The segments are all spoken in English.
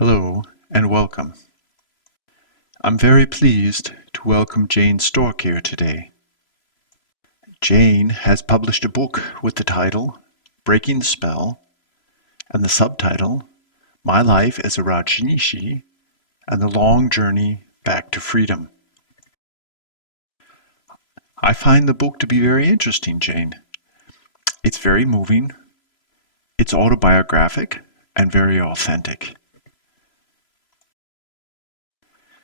Hello and welcome. I'm very pleased to welcome Jane Stork here today. Jane has published a book with the title Breaking the Spell and the subtitle My Life as a Rajneeshee and the Long Journey Back to Freedom. I find the book to be very interesting, Jane. It's very moving, it's autobiographic, and very authentic.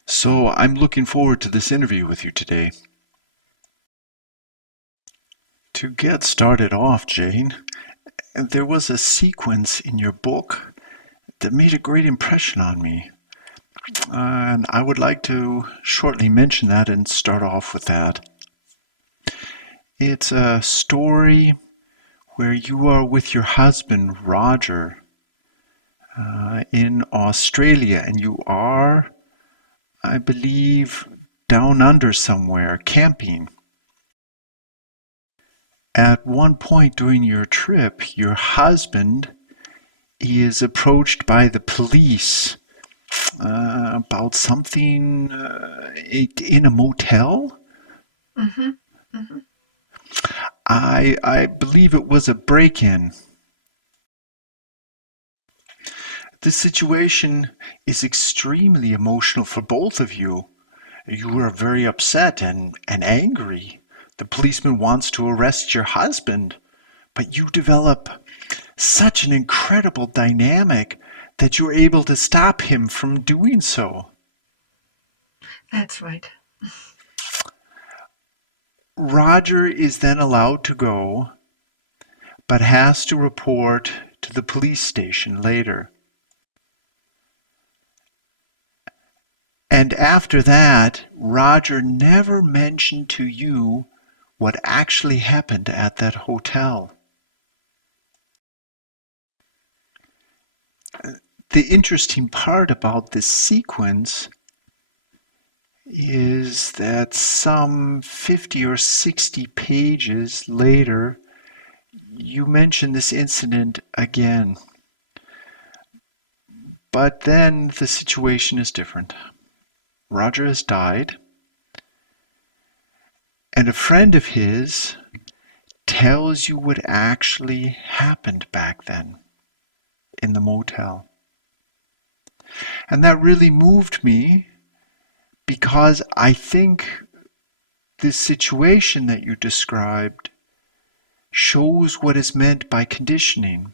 So I'm looking forward to this interview with you today. To get started off, Jane, there was a sequence in your book that made a great impression on me. And I would like to shortly mention that and start off with that. It's a story where you are with your husband, Roger, in Australia, and you are, I believe, down under somewhere, camping. At one point during your trip, your husband is approached by the police about something in a motel. Mm-hmm. Mm-hmm. I believe it was a break-in. This situation is extremely emotional for both of you. You are very upset and angry. The policeman wants to arrest your husband, but you develop such an incredible dynamic that you're able to stop him from doing so. That's right. Roger is then allowed to go, but has to report to the police station later. And after that, Roger never mentioned to you what actually happened at that hotel. The interesting part about this sequence is that some 50 or 60 pages later, you mention this incident again. But then the situation is different. Roger has died, and a friend of his tells you what actually happened back then in the motel. And that really moved me because I think this situation that you described shows what is meant by conditioning.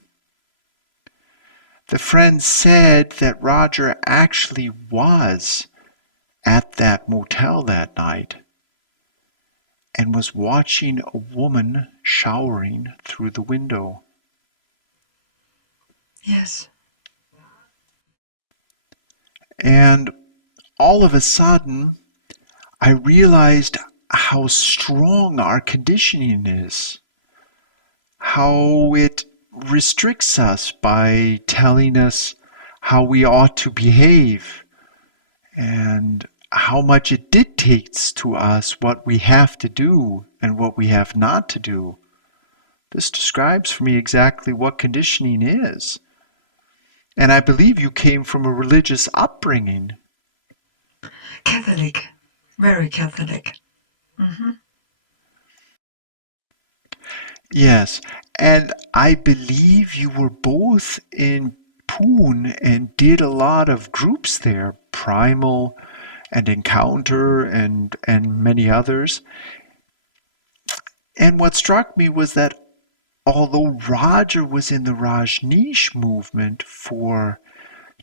The friend said that Roger actually was at that motel that night and was watching a woman showering through the window. Yes. And all of a sudden, I realized how strong our conditioning is, how it restricts us by telling us how we ought to behave, and how much it dictates to us what we have to do and what we have not to do. This describes for me exactly what conditioning is. And I believe you came from a religious upbringing. Catholic. Very Catholic. Mm-hmm. Yes, and I believe you were both in Poon and did a lot of groups there, Primal and Encounter and many others. And what struck me was that although Roger was in the Rajneesh movement for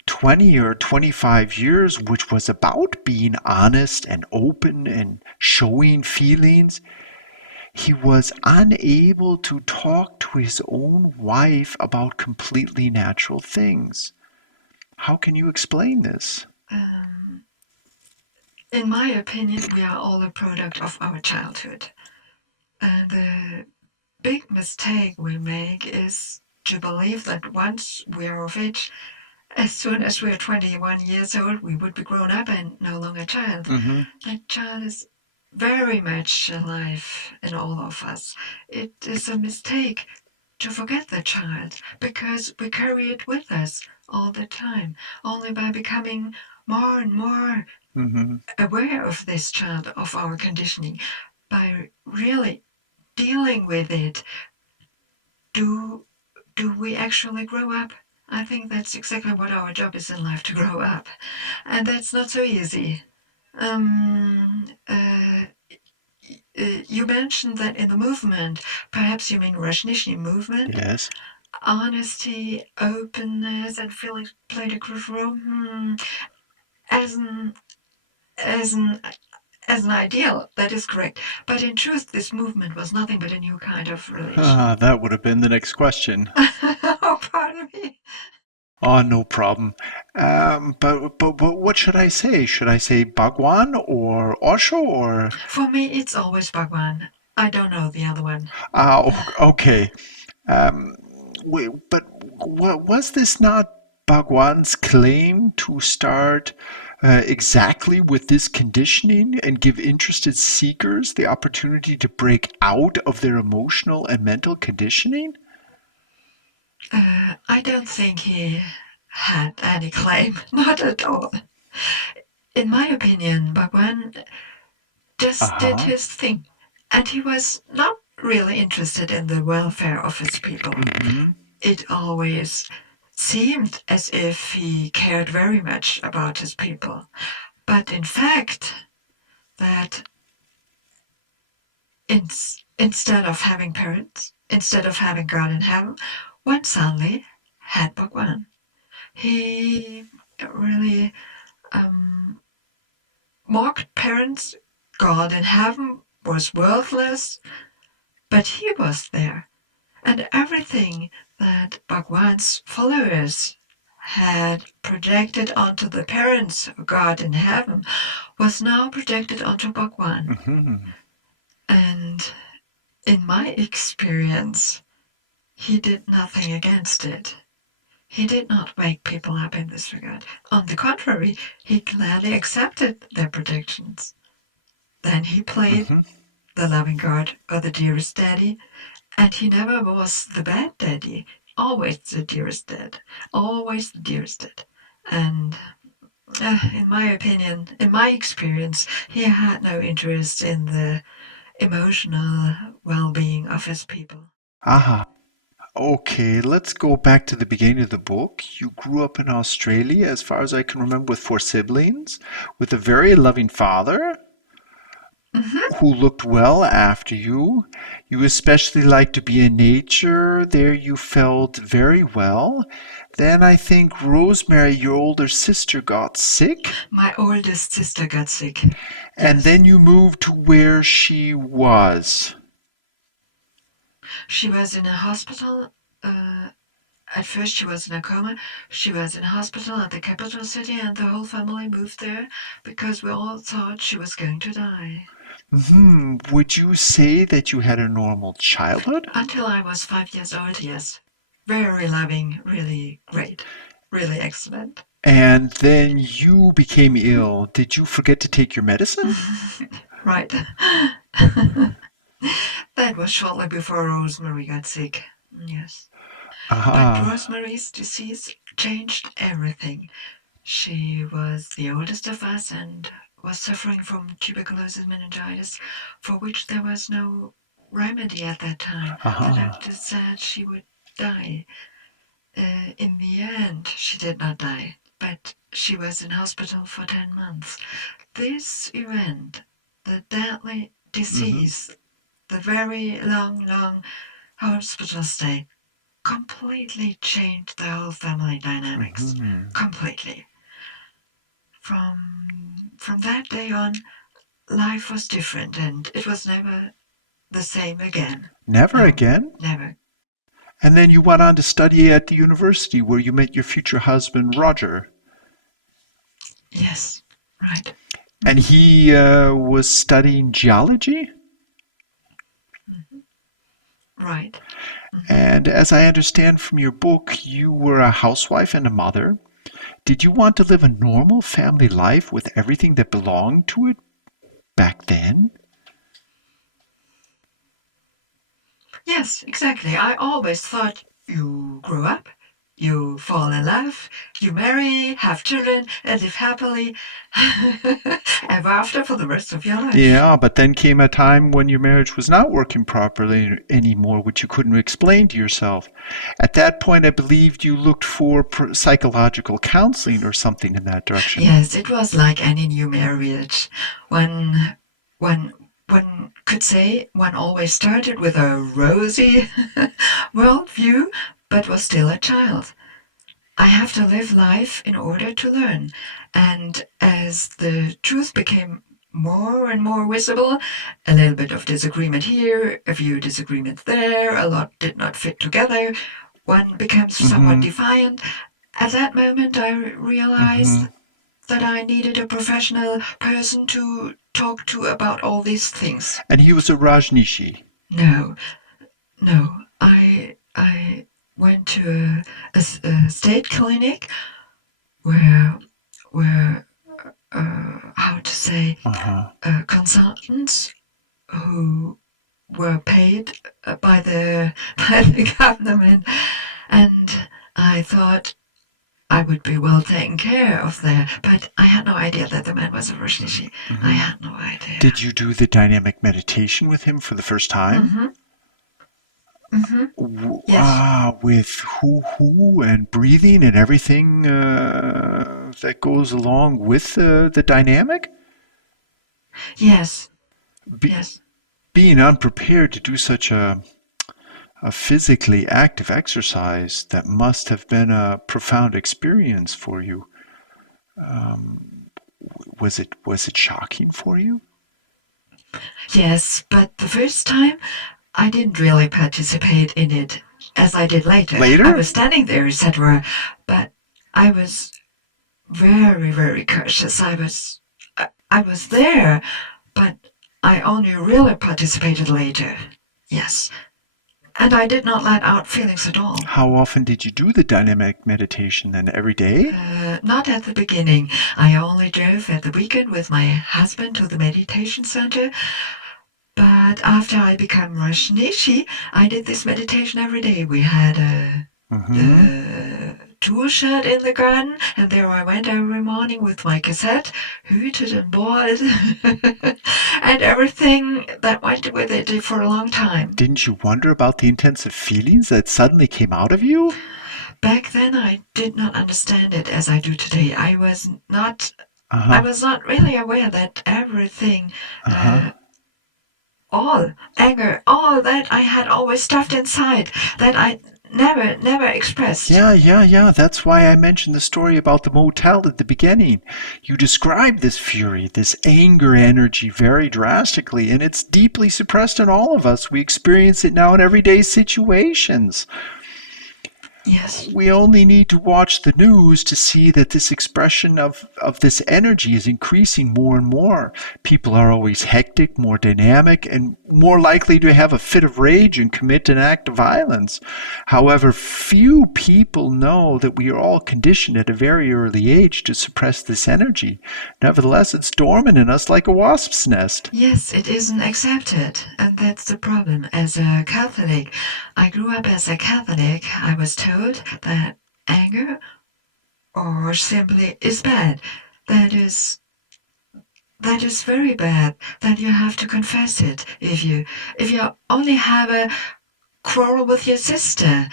20 or 25 years, which was about being honest and open and showing feelings, he was unable to talk to his own wife about completely natural things. How can you explain this? In my opinion, we are all a product of our childhood. And the big mistake we make is to believe that once we are of age, as soon as we're 21 years old, we would be grown up and no longer a child. Mm-hmm. That child is very much alive in all of us. It is a mistake to forget the child because we carry it with us all the time. Only by becoming more and more aware of this child, of our conditioning, by really dealing with it, do we actually grow up? I think that's exactly what our job is in life, to grow up. And that's not so easy. You mentioned that in the movement, perhaps you mean Rajneeshee movement, Yes. honesty, openness, and feelings played a crucial role. As an as an as an ideal, that is correct. But in truth, this movement was nothing but a new kind of religion. That would have been the next question. Oh, pardon me. Oh, no problem. But what should I say? Should I say Bhagwan or Osho or? For me, it's always Bhagwan. I don't know the other one. Okay. Um, but was this not Bhagwan's claim to start exactly with this conditioning and give interested seekers the opportunity to break out of their emotional and mental conditioning? I don't think he had any claim, not at all. In my opinion, Bhagwan just did Uh-huh. his thing, and he was not really interested in the welfare of his people. Mm-hmm. It always seemed as if he cared very much about his people, but in fact, that instead of having parents, instead of having God in heaven, one suddenly had Bhagwan. He really mocked parents. God in heaven was worthless, but he was there. And everything that Bhagwan's followers had projected onto the parents, God in heaven, was now projected onto Bhagwan. Mm-hmm. And in my experience, he did nothing against it. He did not wake people up in this regard. On the contrary, he gladly accepted their predictions. Then he played Mm-hmm. the loving God or the dearest daddy, and he never was the bad daddy. Always the dearest dad. Always the dearest dad. And in my opinion, in my experience, he had no interest in the emotional well-being of his people. Aha. Okay, let's go back to the beginning of the book. You grew up in Australia, as far as I can remember, with 4 siblings, with a very loving father who looked well after you. You especially liked to be in nature. There you felt very well. Then I think Rosemary, your older sister, got sick. My oldest sister got sick. And Yes. then you moved to where she was. She was in a hospital. At first she was in a coma. She was in a hospital at the capital city, and the whole family moved there because we all thought she was going to die. Would you say that you had a normal childhood? Until I was 5 years old, yes. Very loving, really great, really excellent. And then you became ill. Did you forget to take your medicine? Right. That was shortly before Rosemary got sick. Yes. But Aha. Rosemary's disease changed everything. She was the oldest of us and was suffering from tuberculosis meningitis, for which there was no remedy at that time. The Aha. doctor said she would die. In the end, she did not die, but she was in hospital for 10 months. This event, the deadly disease, the very long hospital stay completely changed the whole family dynamics. Completely. From that day on, life was different, and it was never the same again. Never again? Never. And then you went on to study at the university where you met your future husband, Roger. Yes, right. And he was studying geology? Right. And as I understand from your book, you were a housewife and a mother. Did you want to live a normal family life with everything that belonged to it back then? Yes, exactly. I always thought you grow up, you fall in love, you marry, have children, and live happily ever after for the rest of your life. Yeah, but then came a time when your marriage was not working properly anymore, which you couldn't explain to yourself. At that point, I believed you looked for psychological counseling or something in that direction. Yes, it was like any new marriage. One could say one always started with a rosy worldview, but was still a child. I have to live life in order to learn. And as the truth became more and more visible, a little bit of disagreement here, a few disagreements there, a lot did not fit together, one becomes somewhat defiant. At that moment, I realized that I needed a professional person to talk to about all these things. And he was a Rajneeshee. No. I went to a state clinic where how to say consultants who were paid by the government, and I thought I would be well taken care of there, but I had no idea that the man was a Rajneeshee. I had no idea. Did you do the dynamic meditation with him for the first time? Yes. With who and breathing and everything that goes along with the dynamic? Yes. Yes. Being unprepared to do such a physically active exercise, that must have been a profound experience for you. Was it shocking for you? Yes, but the first time I didn't really participate in it as I did later. I was standing there, etc. But I was very, very cautious. I was there, but I only really participated later. Yes. And I did not let out feelings at all. How often did you do the dynamic meditation then? Every day? Not at the beginning. I only drove at the weekend with my husband to the meditation center. But after I became Rajneeshee, I did this meditation every day. We had a tool shed in the garden, and there I went every morning with my cassette, hooted and boiled, and everything that went with it for a long time. Didn't you wonder about the intensive feelings that suddenly came out of you? Back then, I did not understand it as I do today. I was not really aware that everything. All anger, all that I had always stuffed inside, that I never expressed. Yeah. That's why I mentioned the story about the motel at the beginning. You described this fury, this anger energy very drastically, and it's deeply suppressed in all of us. We experience it now in everyday situations. Yes. We only need to watch the news to see that this expression of this energy is increasing more and more. People are always hectic, more dynamic, and more likely to have a fit of rage and commit an act of violence. However, few people know that we are all conditioned at a very early age to suppress this energy. Nevertheless, it's dormant in us like a wasp's nest. Yes, it isn't accepted, and that's the problem. As a Catholic, I grew up as a Catholic. I was told that anger or simply is bad. That is very bad. That you have to confess it. If you only have a quarrel with your sister,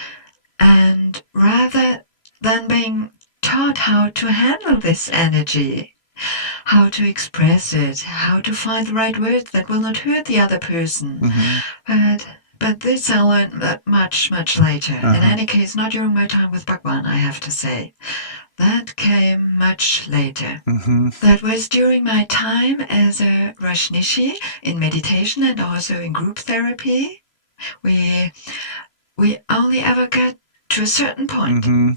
and rather than being taught how to handle this energy, how to express it, how to find the right words that will not hurt the other person. But But this I learned that much, much later. In Uh-huh. any case, not during my time with Bhagwan, I have to say. That came much later. Mm-hmm. That was during my time as a Rajneeshee in meditation and also in group therapy. We only ever got to a certain point Mm-hmm.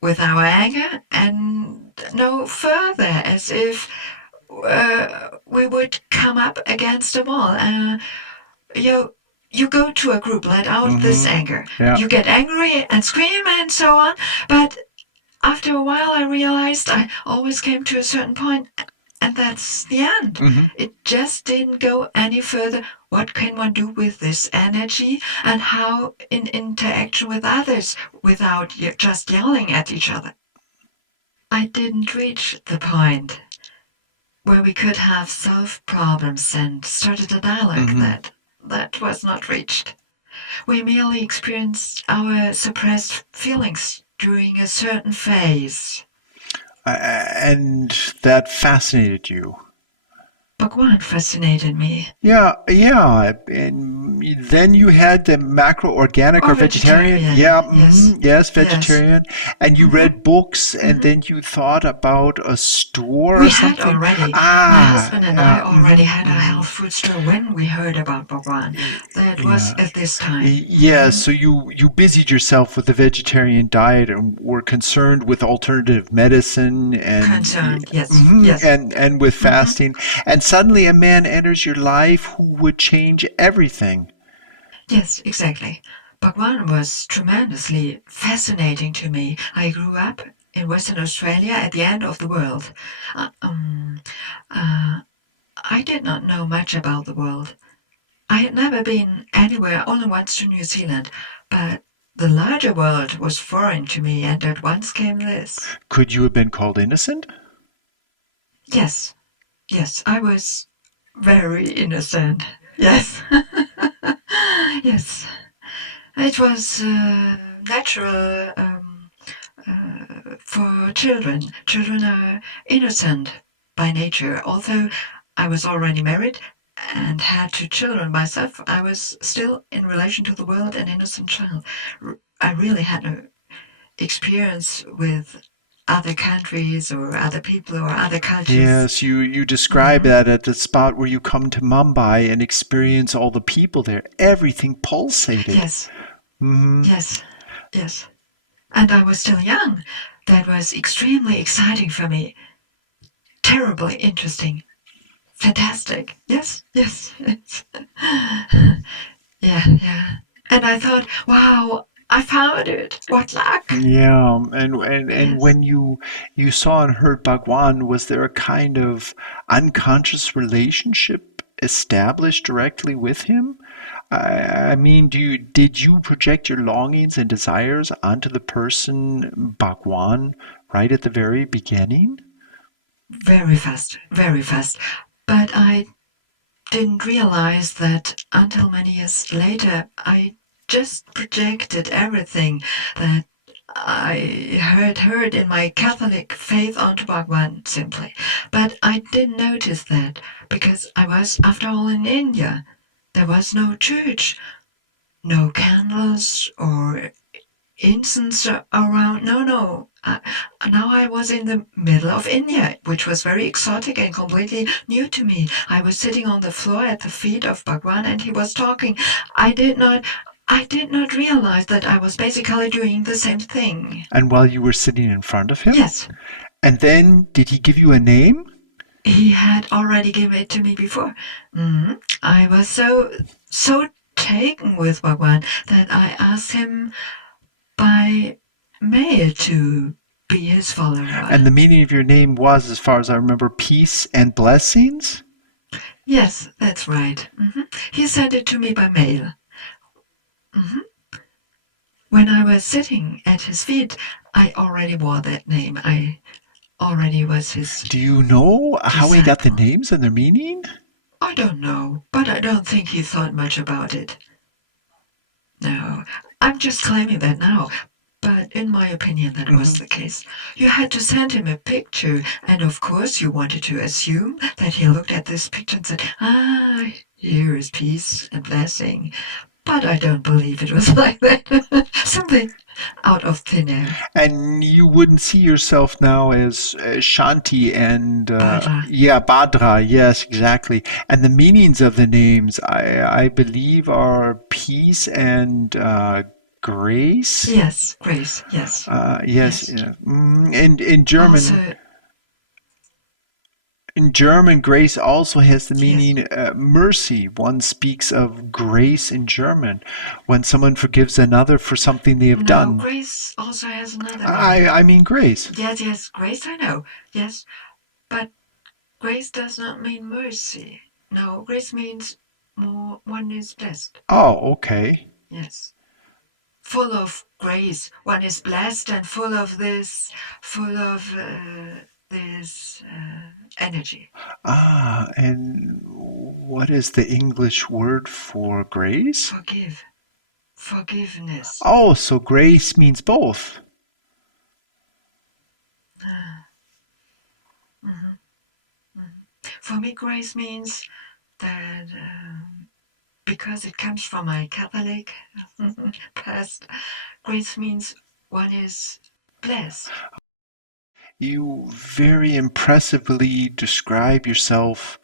with our anger and no further, as if we would come up against a wall. You go to a group, let out this anger. Yeah. You get angry and scream and so on, but after a while I realized I always came to a certain point, and that's the end. Mm-hmm. It just didn't go any further. What can one do with this energy, and how in interaction with others without just yelling at each other? I didn't reach the point where we could have solved problems and started a dialogue. That was not reached. We merely experienced our suppressed feelings during a certain phase. And that fascinated you. Bhagwan fascinated me. Yeah. And then you had the macro-organic or vegetarian. Yeah, yes, vegetarian. Yes. And you read books, and then you thought about a store or something? We had already. My husband and I already had a health food store when we heard about Bhagwan. That was at this time. Yeah, so you busied yourself with the vegetarian diet and were concerned with alternative medicine and yes. And with fasting. And suddenly a man enters your life who would change everything. Yes, exactly. Bhagwan was tremendously fascinating to me. I grew up in Western Australia at the end of the world. I did not know much about the world. I had never been anywhere, only once to New Zealand, but the larger world was foreign to me, and at once came this. Could you have been called innocent? Yes, I was very innocent. Yes. Yes. It was natural for children. Children are innocent by nature. Although I was already married and had 2 children myself, I was still, in relation to the world, an innocent child. I really had no experience with other countries or other people or other cultures. Yes, you describe that at the spot where you come to Mumbai and experience all the people there. Everything pulsated. Yes. Yes. And I was still young. That was extremely exciting for me. Terribly interesting. Fantastic. Yes. Yeah. And I thought, wow, I found it. What luck. Yeah, and when you saw and heard Bhagwan, was there a kind of unconscious relationship established directly with him? I mean, did you project your longings and desires onto the person Bhagwan right at the very beginning? Very fast. But I didn't realize that until many years later. I just projected everything that I heard in my Catholic faith onto Bhagwan simply. But I didn't notice that because I was, after all, in India. There was no church, no candles or incense around. No. Now I was in the middle of India, which was very exotic and completely new to me. I was sitting on the floor at the feet of Bhagwan and he was talking. I did not realize that I was basically doing the same thing. And while you were sitting in front of him? Yes. And then did he give you a name? He had already given it to me before. I was so taken with Bhagwan that I asked him by mail to be his follower. And the meaning of your name was, as far as I remember, peace and blessings? Yes, that's right. He sent it to me by mail. When I was sitting at his feet, I already wore that name. I already was his. Do you know how he got the names and their meaning? I don't know, but I don't think he thought much about it. No, I'm just claiming that now. But in my opinion, that was the case. You had to send him a picture, and of course you wanted to assume that he looked at this picture and said, here is peace and blessing. but I don't believe it was like that. Something out of thin air. And you wouldn't see yourself now as Shanti and Bhadra. Bhadra. Yes, exactly. And the meanings of the names, I believe, are peace and grace. Yes, grace. Yes. Yes. Yes. And in German. Also, In German, grace also has the yes. meaning mercy. One speaks of grace in German when someone forgives another for something they have No, done. grace also has another meaning. I mean grace. Yes, grace I know. Yes, but grace does not mean mercy. No, grace means more one is blessed. Oh, okay. Yes. Full of grace. One is blessed and full of this energy. And what is the English word for grace? Forgiveness. Oh, so grace means both. For me, grace means that because it comes from my Catholic past, grace means one is blessed. You very impressively describe yourself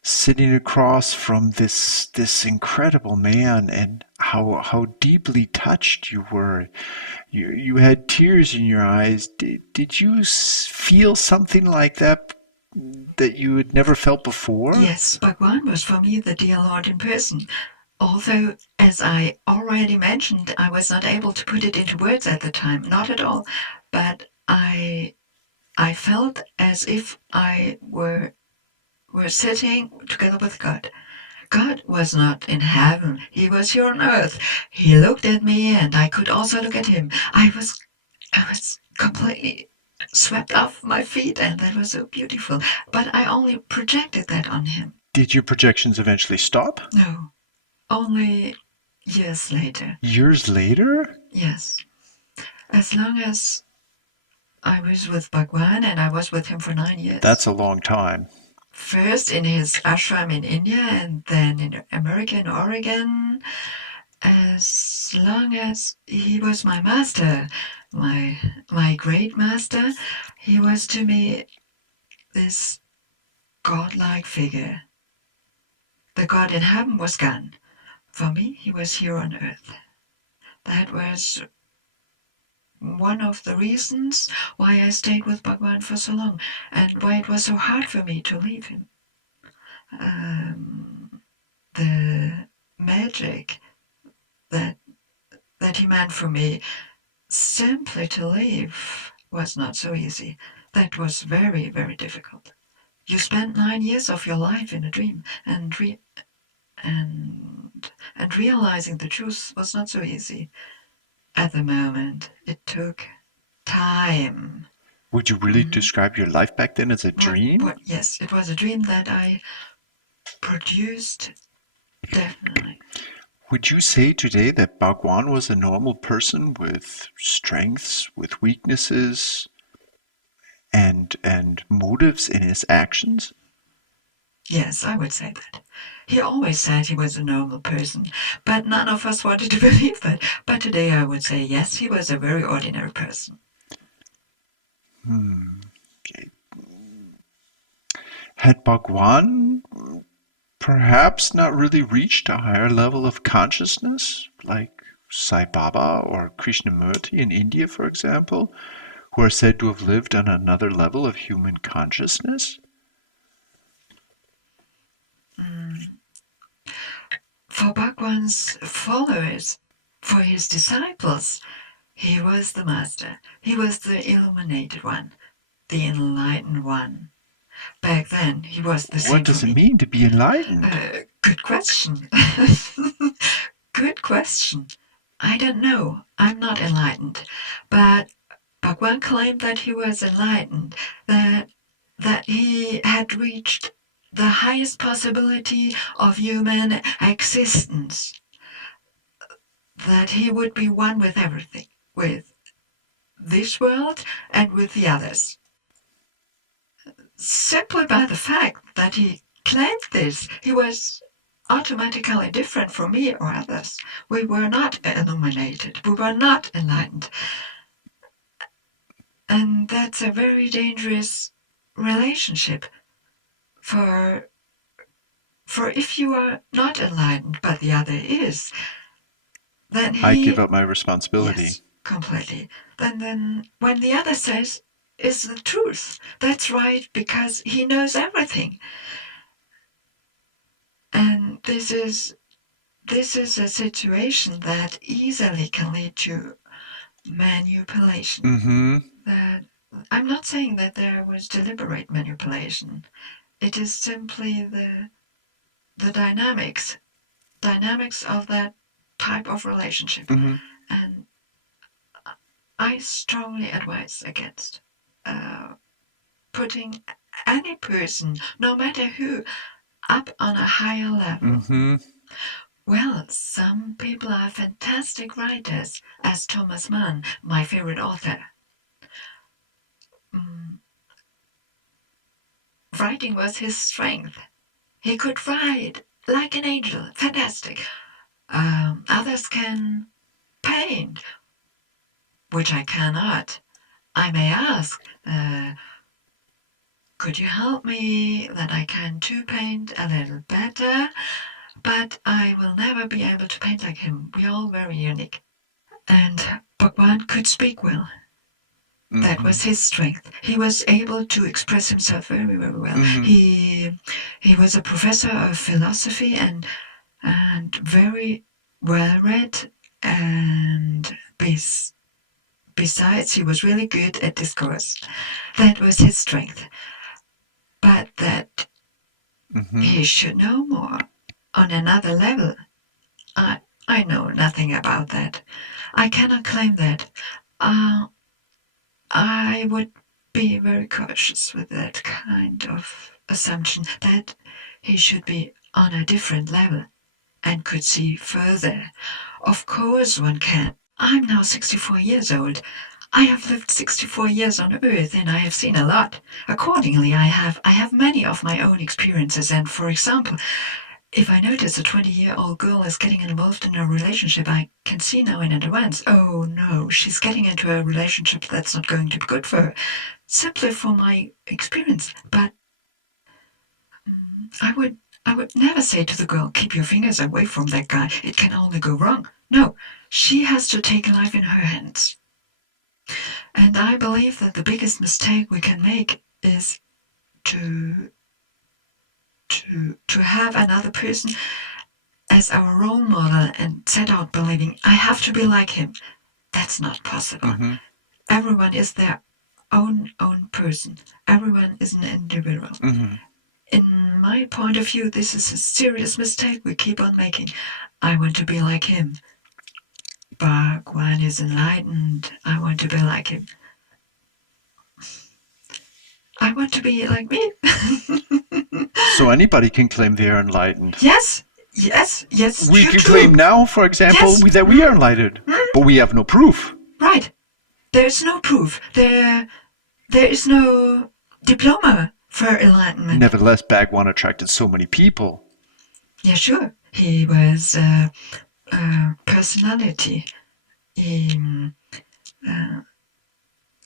sitting across from this incredible man, and how deeply touched you were. You had tears in your eyes. Did you feel something like that you had never felt before? Yes, Bhagwan was for me the dear Lord in person. Although, as I already mentioned, I was not able to put it into words at the time, not at all. But I felt as if I were sitting together with God. God was not in heaven. He was here on earth. He looked at me and I could also look at him. I was completely swept off my feet, and that was so beautiful. But I only projected that on him. Did your projections eventually stop? No, only years later. Years later? Yes. As long as I was with Bhagwan, and I was with him for 9 years. That's a long time. First in his ashram in India, and then in America, in Oregon. As long as he was my master, my great master, he was to me this godlike figure. The God in heaven was gone. For me, he was here on earth. That was one of the reasons why I stayed with Bhagwan for so long, and why it was so hard for me to leave him. The magic that he meant for me, simply to leave, was not so easy. That was very, very difficult. You spent 9 years of your life in a dream, and realizing the truth was not so easy. At the moment, it took time. Would you really describe your life back then as a dream? Yes, it was a dream that I produced, definitely. Would you say today that Bhagwan was a normal person with strengths, with weaknesses, and motives in his actions? Yes, I would say that. He always said he was a normal person, but none of us wanted to believe that. But today I would say, yes, he was a very ordinary person. Okay. Had Bhagwan perhaps not really reached a higher level of consciousness, like Sai Baba or Krishnamurti in India, for example, who are said to have lived on another level of human consciousness? For Bhagwan's followers, for his disciples, he was the master. He was the illuminated one, the enlightened one. Back then, he was the same. What does it mean to be enlightened? Good question. Good question. I don't know. I'm not enlightened. But Bhagwan claimed that he was enlightened, that he had reached the highest possibility of human existence, that he would be one with everything, with this world and with the others. Simply by the fact that he claimed this, he was automatically different from me or others. We were not illuminated. We were not enlightened. And that's a very dangerous relationship. For if you are not enlightened, but the other is, then I give up my responsibility. Yes, completely. Then when the other says, is the truth, that's right, because he knows everything. And this is a situation that easily can lead to manipulation. Mm-hmm. That I'm not saying that there was deliberate manipulation. It is simply the dynamics of that type of relationship. Mm-hmm. And I strongly advise against putting any person, no matter who, up on a higher level. Mm-hmm. Well, some people are fantastic writers, as Thomas Mann, my favorite author. Writing was his strength. He could write like an angel, fantastic. Others can paint, which I cannot. I may ask, could you help me that I can too paint a little better? But I will never be able to paint like him. We're all very unique. And Bhagwan could speak well. Mm-hmm. That was his strength. He was able to express himself very, very well. Mm-hmm. He was a professor of philosophy and very well read, and besides he was really good at discourse. That was his strength. But that he should know more on another level, I know nothing about that. I cannot claim that. I would be very cautious with that kind of assumption that he should be on a different level and could see further. Of course one can. I'm now 64 years old. I have lived 64 years on Earth and I have seen a lot. Accordingly, I have many of my own experiences, and for example, if I notice a 20-year-old girl is getting involved in a relationship, I can see now in advance, oh no, she's getting into a relationship that's not going to be good for her, simply from my experience. But I would never say to the girl, keep your fingers away from that guy, it can only go wrong. No, she has to take life in her hands. And I believe that the biggest mistake we can make is to have another person as our role model and set out believing, I have to be like him. That's not possible. Mm-hmm. Everyone is their own person. Everyone is an individual. Mm-hmm. In my point of view, this is a serious mistake we keep on making. I want to be like him. Bhagwan is enlightened. I want to be like him. I want to be like me. So anybody can claim they're enlightened. Yes. We can claim now, for example, that we are enlightened, but we have no proof. Right. There's no proof. There is no diploma for enlightenment. Nevertheless, Bhagwan attracted so many people. Yeah, sure. He was a personality.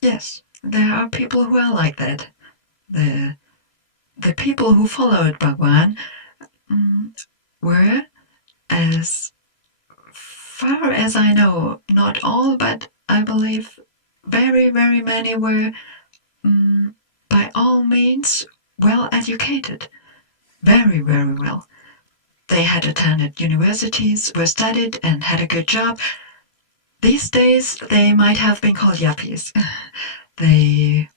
Yes, there are people who are like that. The people who followed Bhagwan were, as far as I know, not all, but I believe very, very many were by all means well educated. Very, very well. They had attended universities, were studied, and had a good job. These days, they might have been called yuppies. They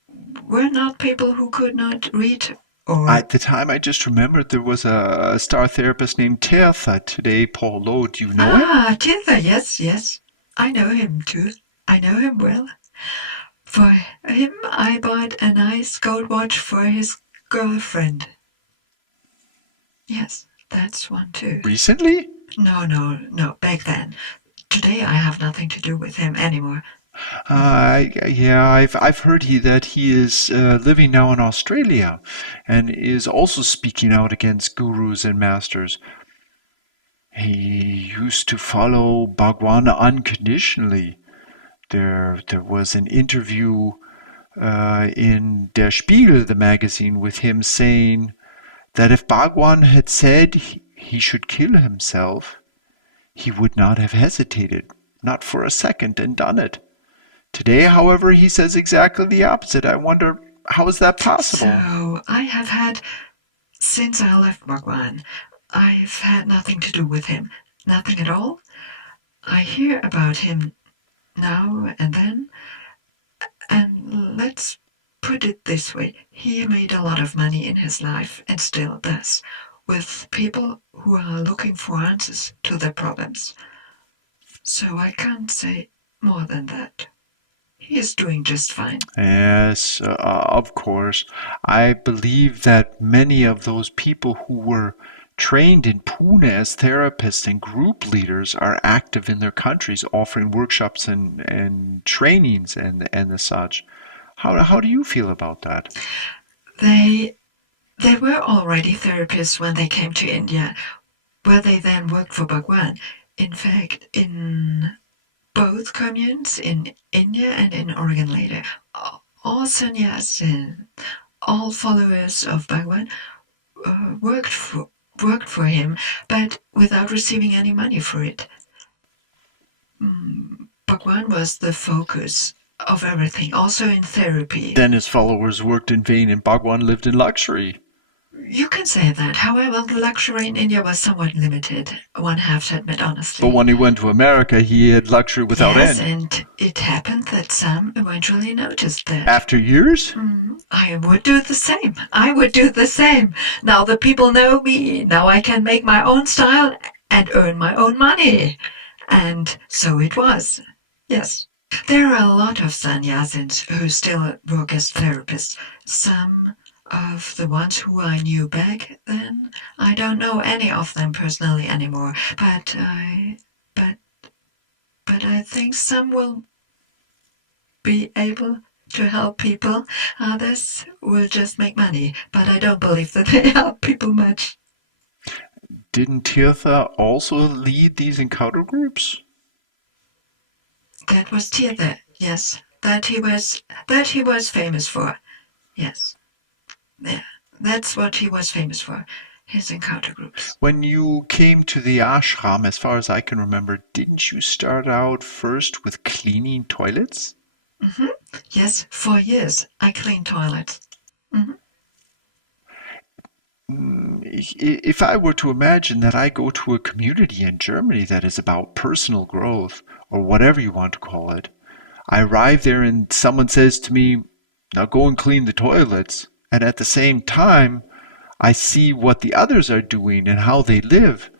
were not people who could not read or... At the time, I just remembered there was a star therapist named Tirtha today, Paul Lowe. Do you know him? Tirtha, yes. I know him too. I know him well. For him, I bought a nice gold watch for his girlfriend. Yes, that's one too. Recently? No, back then. Today I have nothing to do with him anymore. I've heard that he is living now in Australia and is also speaking out against gurus and masters. He used to follow Bhagwan unconditionally. There was an interview in Der Spiegel, the magazine, with him saying that if Bhagwan had said he should kill himself, he would not have hesitated, not for a second, and done it. Today, however, he says exactly the opposite. I wonder, how is that possible? So I have had, since I left Bhagwan, I've had nothing to do with him. Nothing at all. I hear about him now and then, and let's put it this way. He made a lot of money in his life, and still does, with people who are looking for answers to their problems. So I can't say more than that. He is doing just fine. Yes, of course. I believe that many of those people who were trained in Pune as therapists and group leaders are active in their countries, offering workshops and trainings and the such. How do you feel about that? They were already therapists when they came to India, where they then worked for Bhagwan. In fact, in both communes, in India and in Oregon later, all sannyasin, all followers of Bhagwan, worked for him, but without receiving any money for it. Bhagwan was the focus of everything, also in therapy. Then his followers worked in vain and Bhagwan lived in luxury. You can say that. However, the luxury in India was somewhat limited, one have to admit honestly. But when he went to America, he had luxury without yes, end. And it happened that some eventually noticed that. After years? I would do the same. Now the people know me. Now I can make my own style and earn my own money. And so it was. Yes. There are a lot of sannyasins who still work as therapists. Some of the ones who I knew back then, I don't know any of them personally anymore. But I think some will be able to help people. Others will just make money. But I don't believe that they help people much. Didn't Tirtha also lead these encounter groups? That was Tirtha, yes. That he was famous for. Yes. Yeah. That's what he was famous for. His encounter groups. When you came to the ashram, as far as I can remember, didn't you start out first with cleaning toilets? Yes, for years I cleaned toilets. If I were to imagine that I go to a community in Germany that is about personal growth, or whatever you want to call it, I arrive there and someone says to me, now go and clean the toilets, and at the same time, I see what the others are doing and how they live,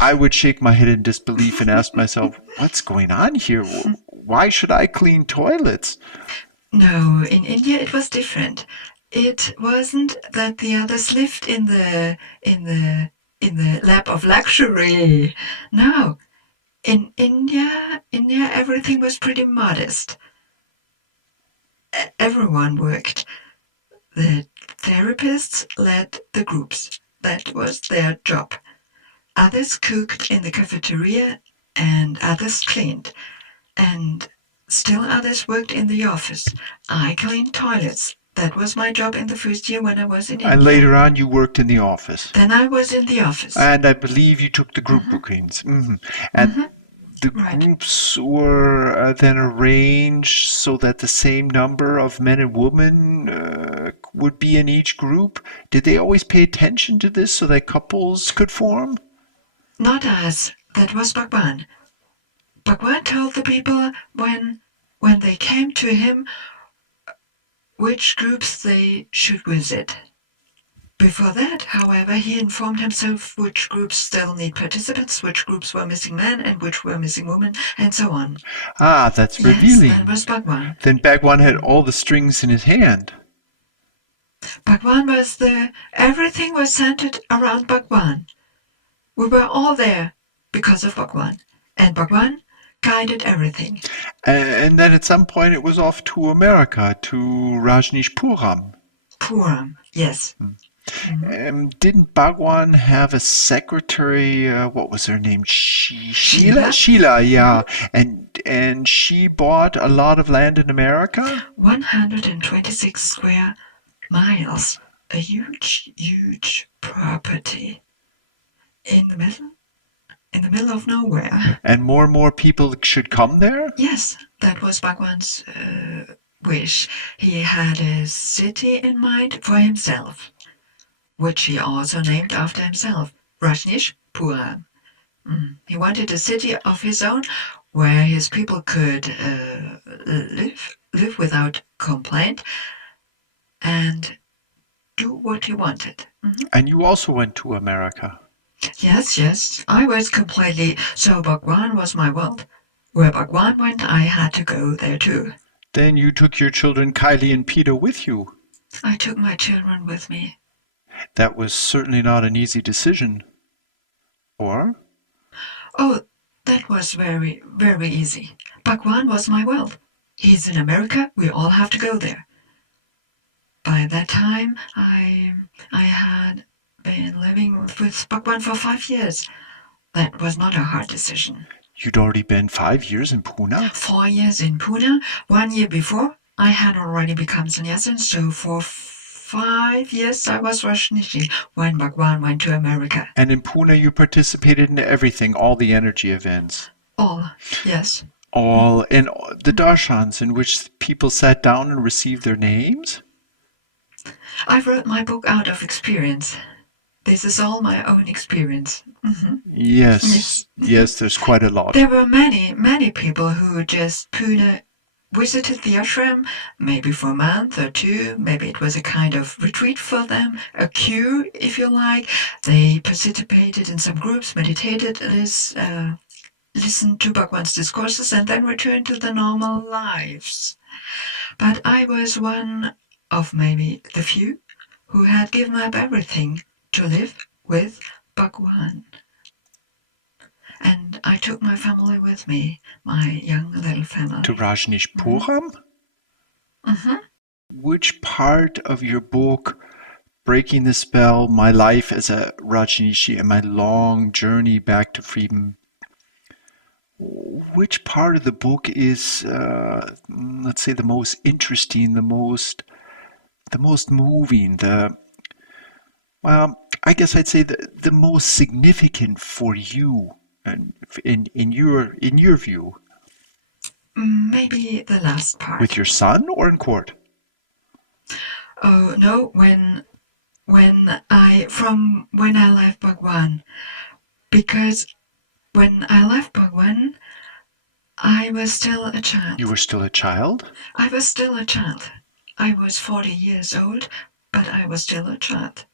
I would shake my head in disbelief and ask myself, what's going on here? Why should I clean toilets? No, in India it was different. It wasn't that the others lived in the lap of luxury. No, in India everything was pretty modest. Everyone worked. The therapists led the groups. That was their job. Others cooked in the cafeteria and others cleaned. And still others worked in the office. I cleaned toilets. That was my job in the first year when I was in India. And later on you worked in the office. Then I was in the office. And I believe you took the group bookings. And the groups were then arranged so that the same number of men and women would be in each group. Did they always pay attention to this so that couples could form? Not us. That was Bhagwan. Bhagwan told the people when they came to him which groups they should visit. Before that, however, he informed himself which groups still need participants, which groups were missing men, and which were missing women, and so on. Ah, that's revealing. Yes, that was Bhagwan. Then Bhagwan had all the strings in his hand. Bhagwan was everything was centered around Bhagwan. We were all there because of Bhagwan. And Bhagwan guided everything. And then at some point it was off to America, to Rajneeshpuram. Puram, yes. Didn't Bhagwan have a secretary? What was her name? Sheela? Sheela? Sheela, yeah. And she bought a lot of land in America? 126 square miles. A huge, huge property in the middle of nowhere. And more people should come there? Yes, that was Bhagwan's wish. He had a city in mind for himself, which he also named after himself, Rajneeshpuram. He wanted a city of his own where his people could live without complaint and do what he wanted. And you also went to America? Yes, I was completely. So Bhagwan was my world. Where Bhagwan went, I had to go there too. Then you took your children Kylie and Peter with you. I took my children with me. That was certainly not an easy decision. Or? Oh, that was very, very easy. Bhagwan was my world. He's in America, we all have to go there. By that time, I had been living with Bhagwan for 5 years. That was not a hard decision. You'd already been 5 years in Pune? 4 years in Pune. 1 year before, I had already become sannyasin, so for 5 years I was Rajneeshee when Bhagwan went to America. And in Pune you participated in everything, all the energy events? All, yes. All, and the darshans in which people sat down and received their names? I wrote my book out of experience. This is all my own experience. Yes, there's quite a lot. There were many people who just visited the ashram, maybe for a month or two. Maybe it was a kind of retreat for them, a cure, if you like. They participated in some groups, meditated, listened to Bhagwan's discourses, and then returned to their normal lives. But I was one of maybe the few who had given up everything to live with Bhagwan. And I took my family with me, my young little family. To Rajneeshpuram? Which part of your book, Breaking the Spell, My Life as a Rajneeshee, and My Long Journey Back to Freedom, which part of the book is, let's say, the most interesting, the most moving, I guess I'd say the most significant for you, and in your view? Maybe the last part. With your son or in court? Oh no, when I left Bhagwan, because when I left Bhagwan, I was still a child. You were still a child? I was still a child. I was 40 years old, but I was still a child.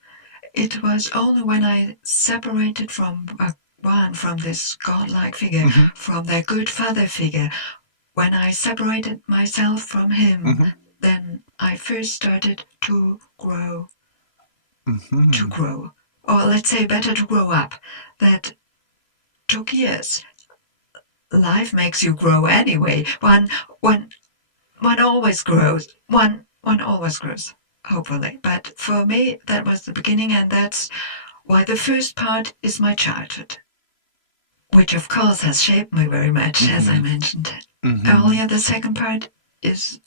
It was only when I separated from Bhagwan, from this godlike figure, from their good father figure, when I separated myself from him, then I first started to grow. To grow. Or let's say better, to grow up. That took years. Life makes you grow anyway. One always grows. One always grows, hopefully. But for me, that was the beginning, and that's why the first part is my childhood, which of course has shaped me very much, as I mentioned earlier. The second part is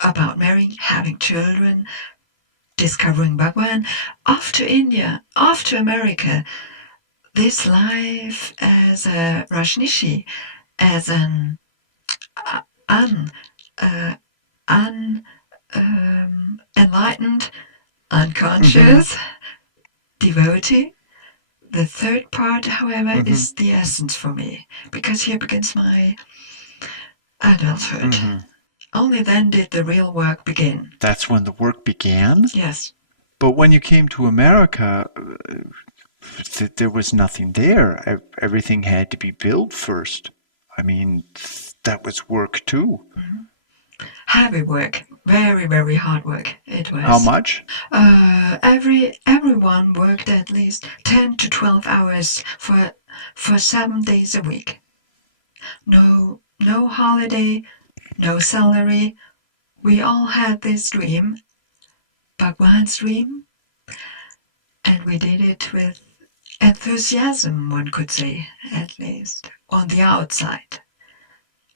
about marrying, having children, discovering Bhagwan, off to India, off to America. This life as a Rajneeshee, as an enlightened, unconscious devotee. The third part, however, is the essence for me, because here begins my adulthood. Only then did the real work begin. That's when the work began? Yes. But when you came to America, there was nothing there. Everything had to be built first. I mean, that was work too. Heavy work. Very, very hard work it was. How much? Everyone worked at least 10 to 12 hours for 7 days a week. No holiday, no salary. We all had this dream, Bhagwan's dream, And we did it with enthusiasm, one could say, at least, on the outside.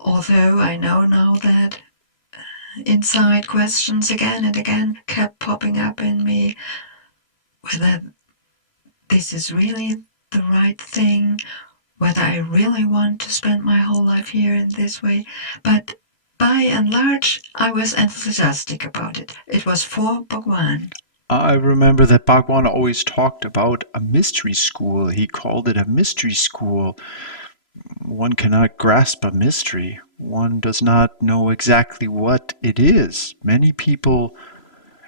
Although I know now that inside questions again and again kept popping up in me, whether this is really the right thing, whether I really want to spend my whole life here in this way. But by and large, I was enthusiastic about it. It was for Bhagwan. I remember that Bhagwan always talked about a mystery school. He called it a mystery school. One cannot grasp a mystery. One does not know exactly what it is. Many people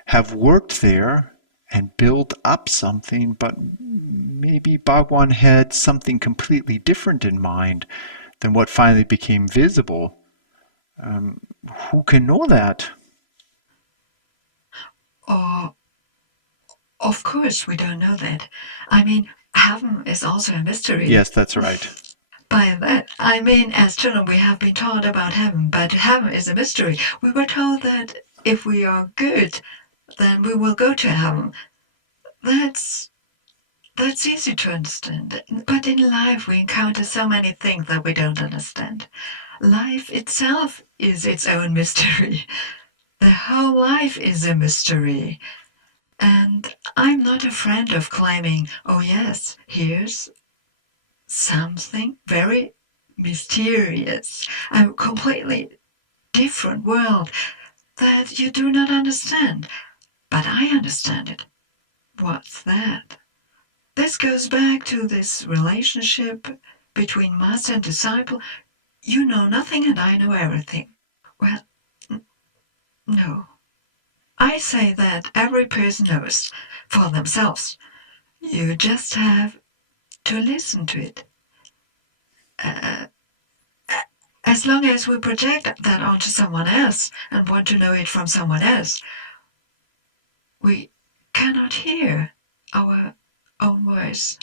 have worked there and built up something, but maybe Bhagwan had something completely different in mind than what finally became visible. Who can know that? Oh, of course, we don't know that. I mean, heaven is also a mystery. Yes, that's right. By that, I mean, as children, we have been taught about heaven, but heaven is a mystery. We were told that if we are good, then we will go to heaven. That's easy to understand. But in life, we encounter so many things that we don't understand. Life itself is its own mystery. The whole life is a mystery. And I'm not a friend of claiming, oh yes, here's something very mysterious, a completely different world that you do not understand. But I understand it. What's that? This goes back to this relationship between master and disciple. You know nothing and I know everything. Well, no. I say that every person knows for themselves. You just have to listen to it. As long as we project that onto someone else and want to know it from someone else, we cannot hear our own voice.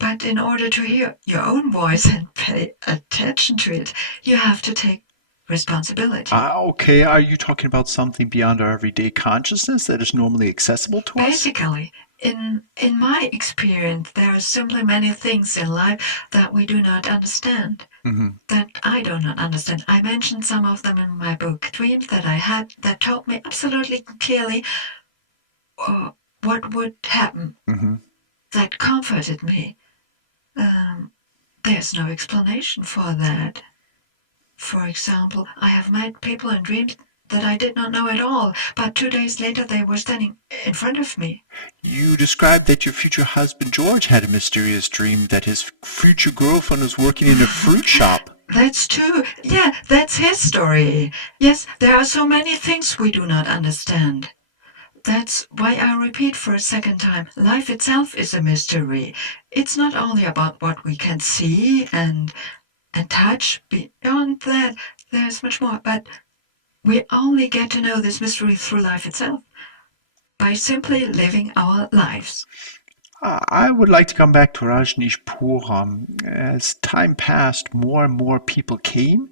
But in order to hear your own voice and pay attention to it, you have to take responsibility. Okay, are you talking about something beyond our everyday consciousness that is normally accessible to us? Basically, in my experience, there are simply many things in life that we do not understand. That I do not understand. I mentioned some of them in my book, dreams that I had that told me absolutely clearly what would happen. That comforted me. There's no explanation for that. For example, I have met people in dreams that I did not know at all, but 2 days later they were standing in front of me. You described that your future husband George had a mysterious dream that his future girlfriend was working in a fruit shop. That's true. Yeah, that's his story. Yes, there are so many things we do not understand. That's why I repeat for a second time, life itself is a mystery. It's not only about what we can see and touch. Beyond that, there's much more. But we only get to know this mystery through life itself, by simply living our lives. I would like to come back to Rajneeshpuram. As time passed, more and more people came,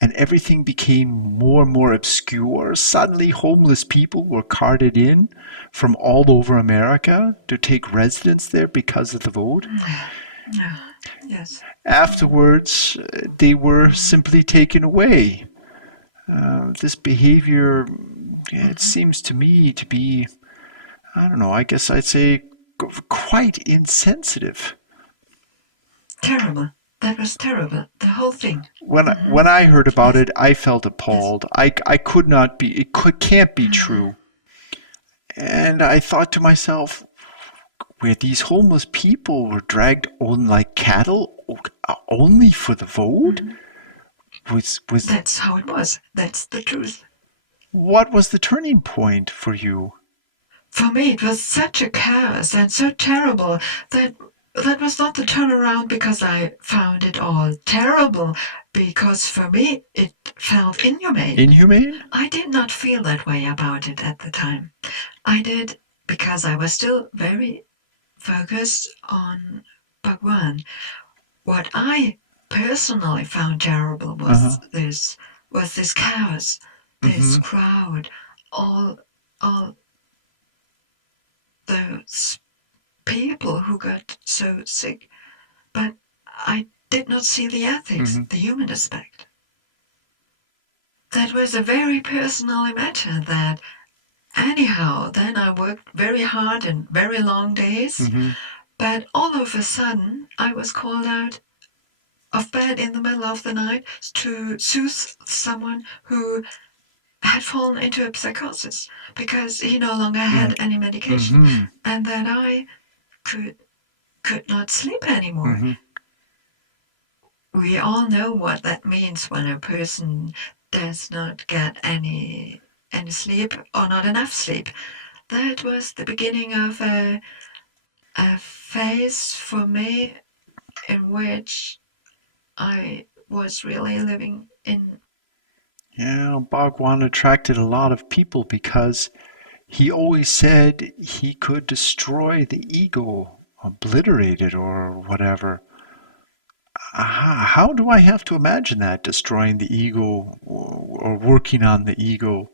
and everything became more and more obscure. Suddenly, homeless people were carted in from all over America to take residence there because of the vote. Yes. Afterwards, they were simply taken away. This behavior, it seems to me to be, I don't know, I guess I'd say quite insensitive. Terrible. That was terrible. The whole thing. When I heard about it, I felt appalled. I could not be. Can't be true. And I thought to myself, where these homeless people were dragged on like cattle only for the vote? Was That's how it was. That's the truth. What was the turning point for you? For me, it was such a chaos and so terrible that was not the turnaround because I found it all terrible, because for me it felt inhumane. Inhumane? I did not feel that way about it at the time. I did because I was still very focused on Bhagwan. What I personally found terrible was this chaos, this crowd, all those people who got so sick, but I did not see the ethics, the human aspect. That was a very personal matter that anyhow, then I worked very hard and very long days, but all of a sudden I was called out of bed in the middle of the night to soothe someone who had fallen into a psychosis because he no longer had any medication, and that I could not sleep anymore. We all know what that means when a person does not get any sleep or not enough sleep. That was the beginning of a phase for me in which I was really living in. Yeah, Bhagwan attracted a lot of people because he always said he could destroy the ego, obliterate it, or whatever. How do I have to imagine that, destroying the ego or working on the ego?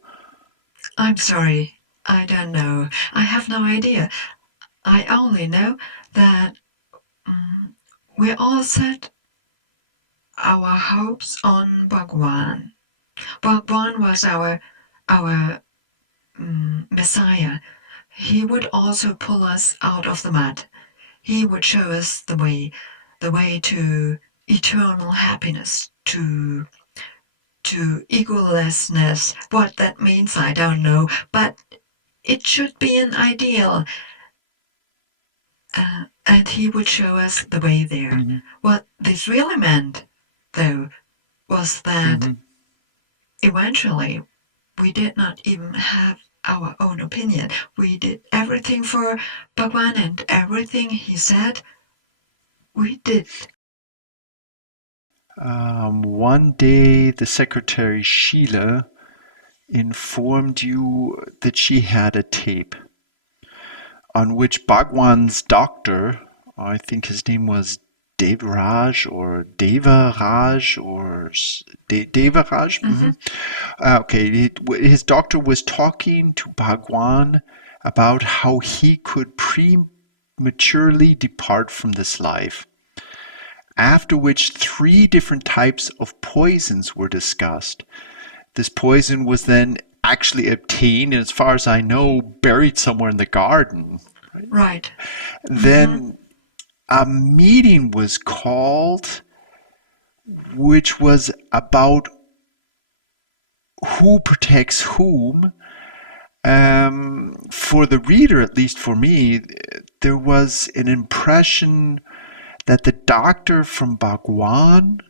I'm sorry, I don't know. I have no idea. I only know that we all set our hopes on Bhagwan. Bhagwan was our Messiah. He would also pull us out of the mud. He would show us the way to eternal happiness, to egolessness. What that means, I don't know, but it should be an ideal. And he would show us the way there. What this really meant, though, was that eventually we did not even have our own opinion. We did everything for Bhagwan, and everything he said, we did. One day the secretary Sheela informed you that she had a tape on which Bhagwan's doctor, I think his name was Devaraj or Devaraj or Devaraj. Okay, his doctor was talking to Bhagwan about how he could prematurely depart from this life. After which 3 different types of poisons were discussed. This poison was then actually obtained and, as far as I know, buried somewhere in the garden. Right. Then a meeting was called which was about who protects whom. For the reader, at least for me, there was an impression that the doctor from Bhagwan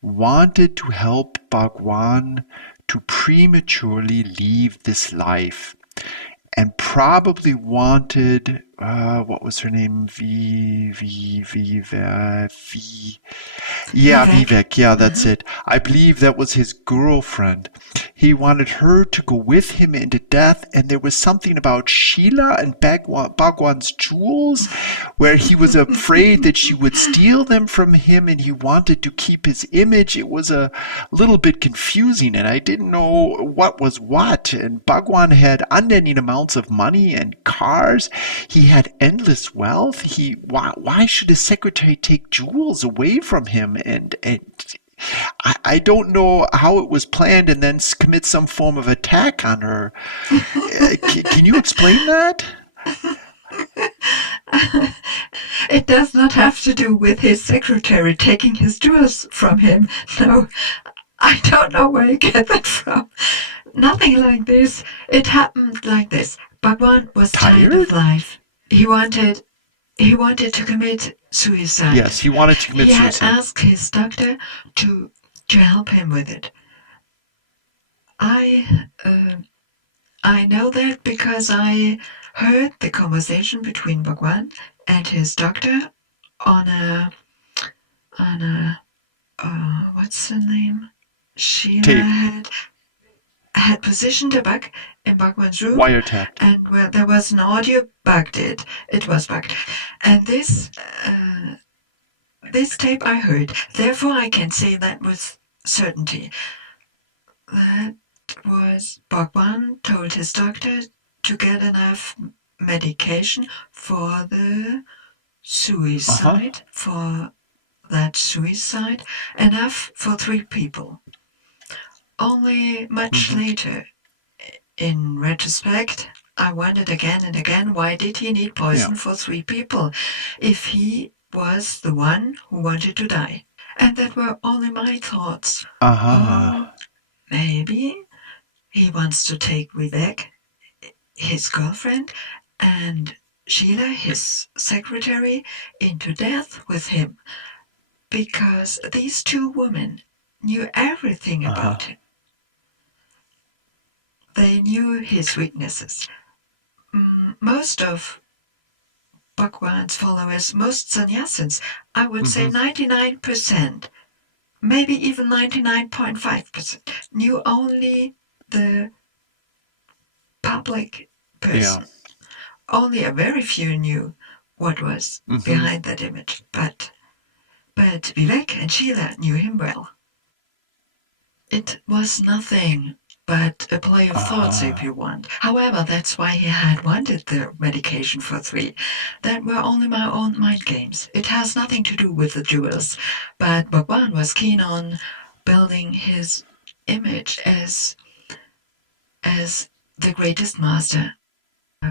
wanted to help Bhagwan to prematurely leave this life, and probably wanted, what was her name? Vivek. Yeah, that's it. I believe that was his girlfriend. He wanted her to go with him into death, and there was something about Sheela and Bhagwan's jewels, where he was afraid that she would steal them from him, and he wanted to keep his image. It was a little bit confusing, and I didn't know what was what. And Bhagwan had unending amounts of money and cars. He had endless wealth. Why should his secretary take jewels away from him? And I don't know how it was planned and then commit some form of attack on her. Can you explain that? It does not have to do with his secretary taking his jewels from him. No, I don't know where you get that from. Nothing like this. It happened like this. Bhagwan was tired of life. He wanted to commit suicide. Yes, he wanted to commit suicide. He had asked his doctor to help him with it. I know that because I heard the conversation between Bhagwan and his doctor on a what's her name? Sheela had positioned a bug in Bhagwan's room. Wiretapped. And where there was an audio bugged it. It was bugged. And this tape I heard. Therefore I can say that with certainty. That was Bhagwan told his doctor to get enough medication for the suicide, for that suicide, enough for 3 people. Only much later, in retrospect, I wondered again and again, why did he need poison for 3 people if he was the one who wanted to die? And that were only my thoughts. Oh, maybe he wants to take Vivek, his girlfriend, and Sheela, his secretary, into death with him, because these 2 women knew everything about him. They knew his weaknesses. Most of Bhagwan's followers, most sannyasins, I would say 99%, maybe even 99.5%, knew only the public person. Only a very few knew what was behind that image. But Vivek and Sheela knew him well. It was nothing but a play of thoughts, if you want. However, that's why he had wanted the medication for 3. That were only my own mind games. It has nothing to do with the jewels. But Bhagwan was keen on building his image as the greatest master.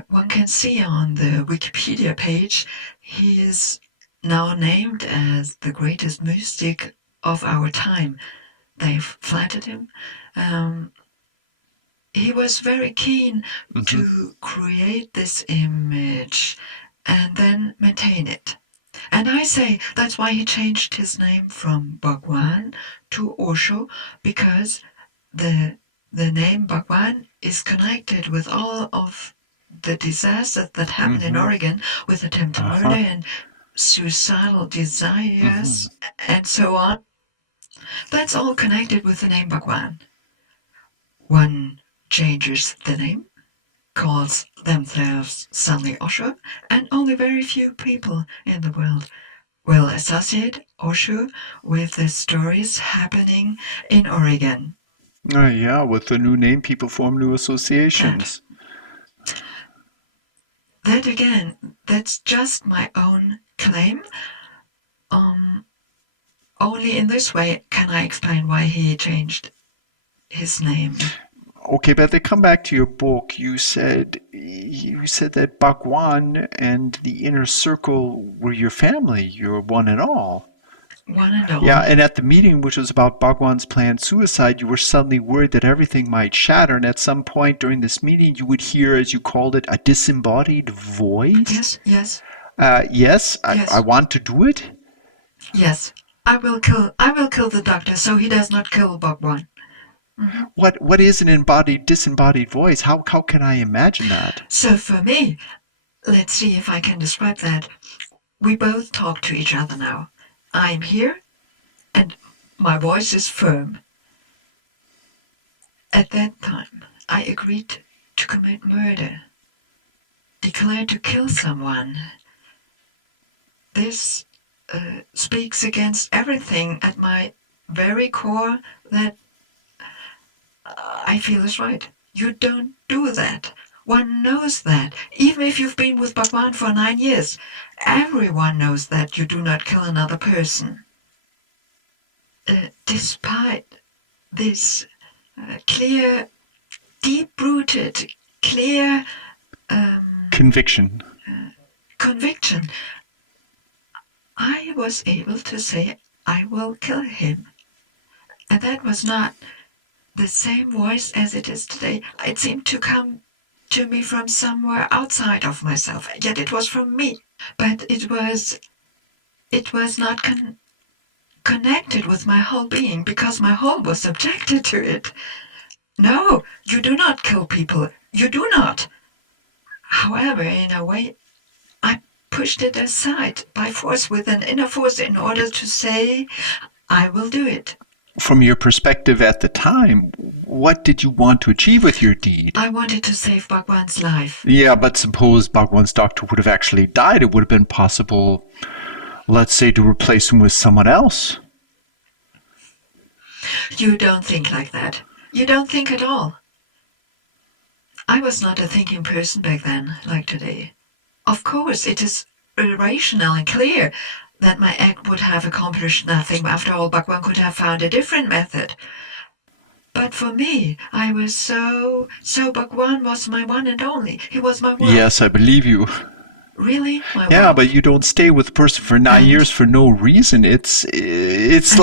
One can see on the Wikipedia page, he is now named as the greatest mystic of our time. They've flattered him. He was very keen to create this image and then maintain it. And I say that's why he changed his name from Bhagwan to Osho, because the name Bhagwan is connected with all of the disasters that happened in Oregon, with attempted murder and suicidal desires and so on. That's all connected with the name Bhagwan. One changes the name, calls themselves suddenly Osho, and only very few people in the world will associate Osho with the stories happening in Oregon. With the new name, people form new associations. That again, that's just my own claim. Only in this way can I explain why he changed his name. Okay, but to come back to your book, you said that Bhagwan and the inner circle were your family, your one and all. One and all. Yeah, and at the meeting, which was about Bhagwan's planned suicide, you were suddenly worried that everything might shatter, and at some point during this meeting, you would hear, as you called it, a disembodied voice. Yes. Yes. I want to do it. Yes, I will kill the doctor, so he does not kill Bhagwan. What is an disembodied voice? How can I imagine that? So for me, let's see if I can describe that. We both talk to each other now. I'm here, and my voice is firm. At that time, I agreed to commit murder, declared to kill someone. This speaks against everything at my very core that I feel is right. You don't do that. One knows that. Even if you've been with Bhagwan for 9 years, everyone knows that you do not kill another person. Despite this clear, deep-rooted, clear conviction, I was able to say, I will kill him. And that was not the same voice as it is today. It seemed to come to me from somewhere outside of myself, yet it was from me. But it was not connected with my whole being, because my whole was subjected to it. No, you do not kill people. You do not. However, in a way, I pushed it aside by force, with an inner force, in order to say, I will do it. From your perspective at the time, what did you want to achieve with your deed? I wanted to save Bhagwan's life. Yeah, but suppose Bhagwan's doctor would have actually died. It would have been possible, let's say, to replace him with someone else. You don't think like that. You don't think at all. I was not a thinking person back then, like today. Of course, it is irrational and clear that my act would have accomplished nothing. After all, Bhagwan could have found a different method. But for me, I was so Bhagwan was my one and only. He was my world. Yes, I believe you. Really? My Yeah, world. but you don't stay with a person for 9 years for no reason. It's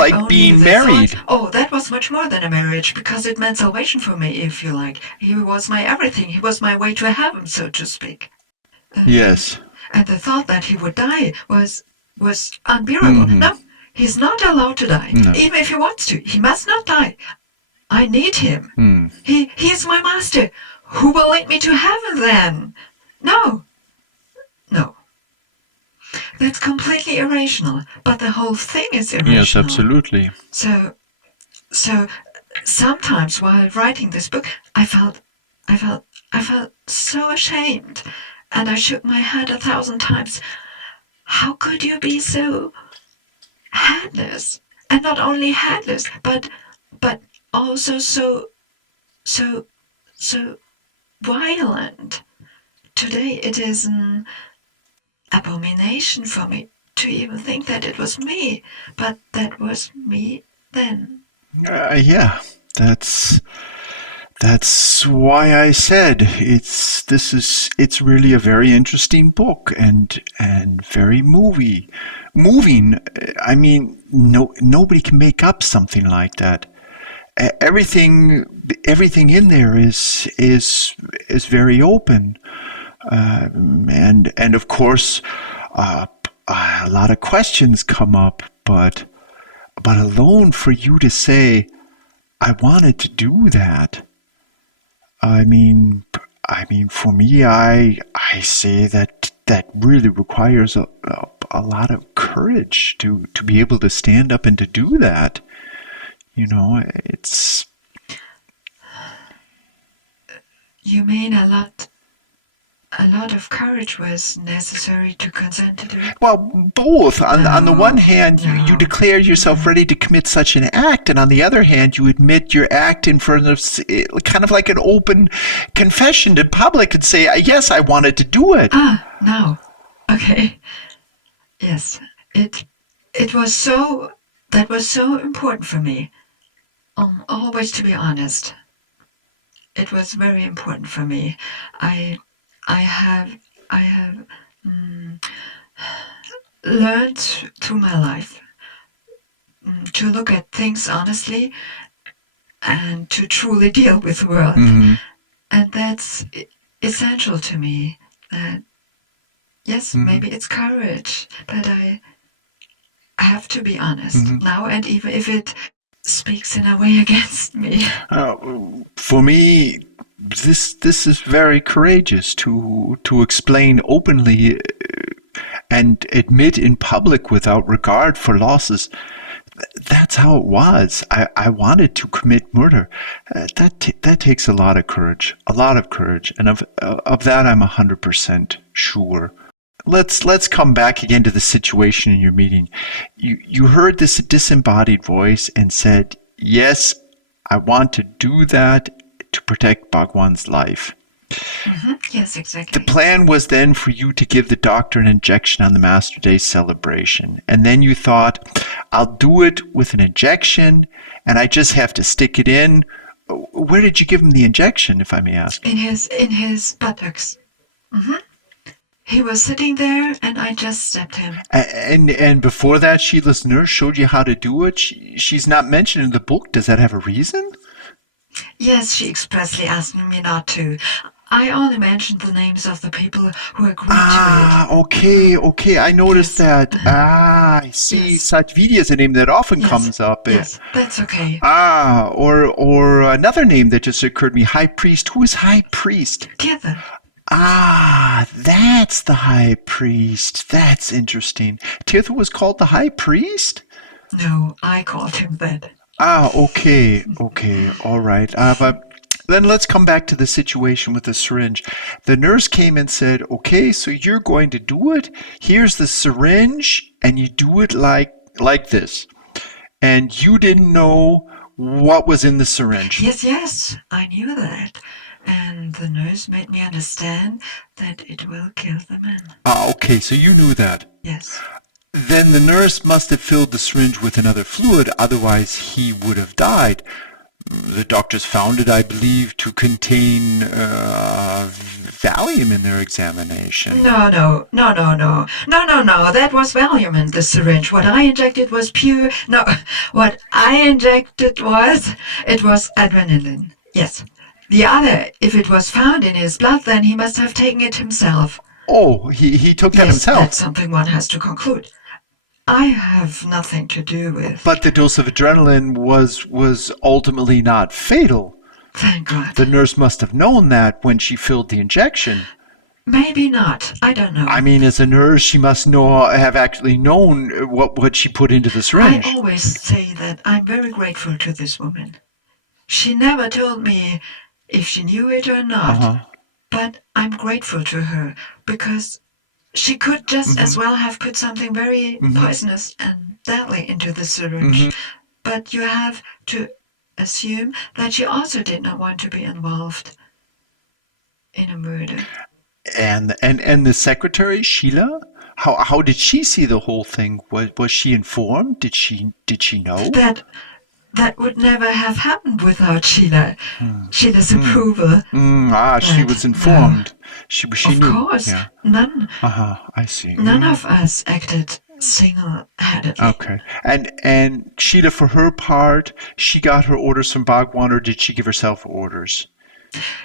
like Only being the married. thought- oh, that was much more than a marriage, because it meant salvation for me, if you like. He was my everything. He was my way to heaven, so to speak. Yes. And the thought that he would die was unbearable. No, he's not allowed to die. No. Even if he wants to. He must not die. I need him. He is my master. Who will lead me to heaven then? No. That's completely irrational. But the whole thing is irrational. Yes, absolutely. So sometimes while writing this book, I felt so ashamed, and I shook my head 1,000 times. How could you be so headless? And not only headless, but also so violent. Today it is an abomination for me to even think that it was me, but that was me then. Yeah, that's why I said it's really a very interesting book and very moving. I mean, nobody can make up something like that. Everything in there is very open, and of course, a lot of questions come up, but alone for you to say, I wanted to do that. I mean, for me, I say that really requires a lot of courage to be able to stand up and to do that. You know, it's. You mean a lot of courage was necessary to consent to do it? Well, both. On the one hand, you No. declare yourself ready to commit such an act, and on the other hand, you admit your act in front of kind of like an open confession in public and say, yes, I wanted to do it. No. Okay. Yes. It was so, that was so important for me. Always to be honest. It was very important for me. I have learned through my life to look at things honestly and to truly deal with the world. And that's essential to me. That yes, maybe it's courage, but I have to be honest now, and even if it speaks in a way against me. For me, this is very courageous to explain openly and admit in public without regard for losses. That's how it was. I wanted to commit murder. That takes a lot of courage, and of that I'm 100% sure. Let's come back again to the situation in your meeting. You heard this disembodied voice and said, yes, I want to do that to protect Bhagwan's life. Yes, exactly. The plan was then for you to give the doctor an injection on the Master Day celebration. And then you thought, I'll do it with an injection and I just have to stick it in. Where did you give him the injection, if I may ask? In his buttocks. He was sitting there, and I just stabbed him. And before that, Sheela's nurse showed you how to do it? She's not mentioned in the book. Does that have a reason? Yes, she expressly asked me not to. I only mentioned the names of the people who agreed to it. Okay. I noticed that. I see. Yes. Satvidya is a name that often comes up. Yes, that's okay. Or another name that just occurred to me, High Priest. Who is High Priest? Tirtha. That's the High Priest. That's interesting. Tirtha was called the High Priest? No, I called him that. Okay, all right. But then let's come back to the situation with the syringe. The nurse came and said, okay, so you're going to do it. Here's the syringe, and you do it like this. And you didn't know what was in the syringe. Yes, I knew that. And the nurse made me understand that it will kill the man. Ah, okay, so you knew that. Yes. Then the nurse must have filled the syringe with another fluid, otherwise he would have died. The doctors found it, I believe, to contain Valium in their examination. No. That was Valium in the syringe. What I injected was pure... No, what I injected was adrenaline. Yes. The other, if it was found in his blood, then he must have taken it himself. Oh, he took that Yes, himself. that's something one has to conclude. I have nothing to do with... But the dose of adrenaline was ultimately not fatal. Thank God. The nurse must have known that when she filled the injection. Maybe not. I don't know. I mean, as a nurse, she must have actually known what she put into the syringe. I always say that I'm very grateful to this woman. She never told me if she knew it or not. But I'm grateful to her because she could just as well have put something very poisonous and deadly into the syringe. But you have to assume that she also did not want to be involved in a murder. And the secretary, Sheela, how did she see the whole thing? Was she informed? Did she know? That would never have happened without Sheela. Sheela's approval. She was informed. She of knew. Course, Yeah. none. I see. None of us acted single-handedly. Okay. And Sheela, for her part, she got her orders from Bhagwan, or did she give herself orders?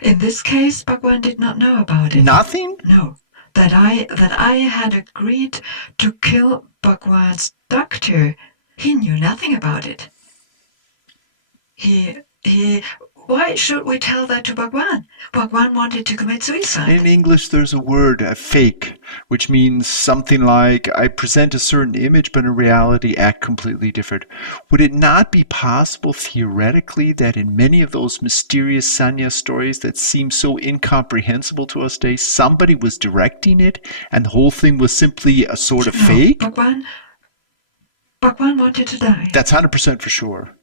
In this case, Bhagwan did not know about it. Nothing? No. That I had agreed to kill Bhagwan's doctor. He knew nothing about it. Why should we tell that to Bhagwan? Bhagwan wanted to commit suicide. In English, there's a word, fake, which means something like, I present a certain image, but in reality act completely different. Would it not be possible, theoretically, that in many of those mysterious sanya stories that seem so incomprehensible to us today, somebody was directing it, and the whole thing was simply a sort of fake? Bhagwan wanted to die. That's 100% for sure.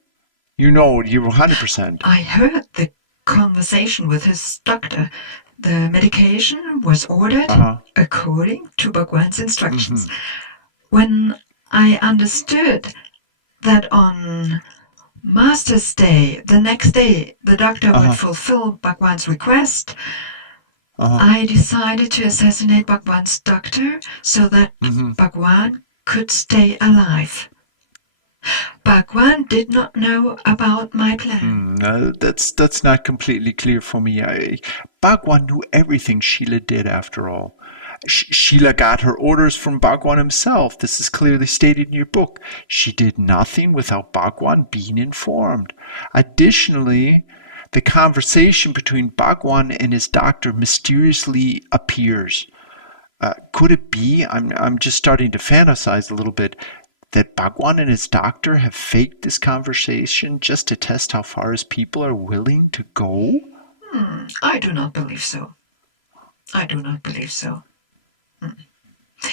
You know, you're 100%. I heard the conversation with his doctor. The medication was ordered according to Bhagwan's instructions. When I understood that on Master's Day, the next day, the doctor would fulfill Bhagwan's request, I decided to assassinate Bhagwan's doctor so that Bhagwan could stay alive. Bhagwan did not know about my plan. No, that's not completely clear for me. Bhagwan knew everything Sheela did, after all. Sheela got her orders from Bhagwan himself. This is clearly stated in your book. She did nothing without Bhagwan being informed. Additionally, the conversation between Bhagwan and his doctor mysteriously appears. Could it be, I'm just starting to fantasize a little bit, that Bhagwan and his doctor have faked this conversation just to test how far his people are willing to go? I do not believe so.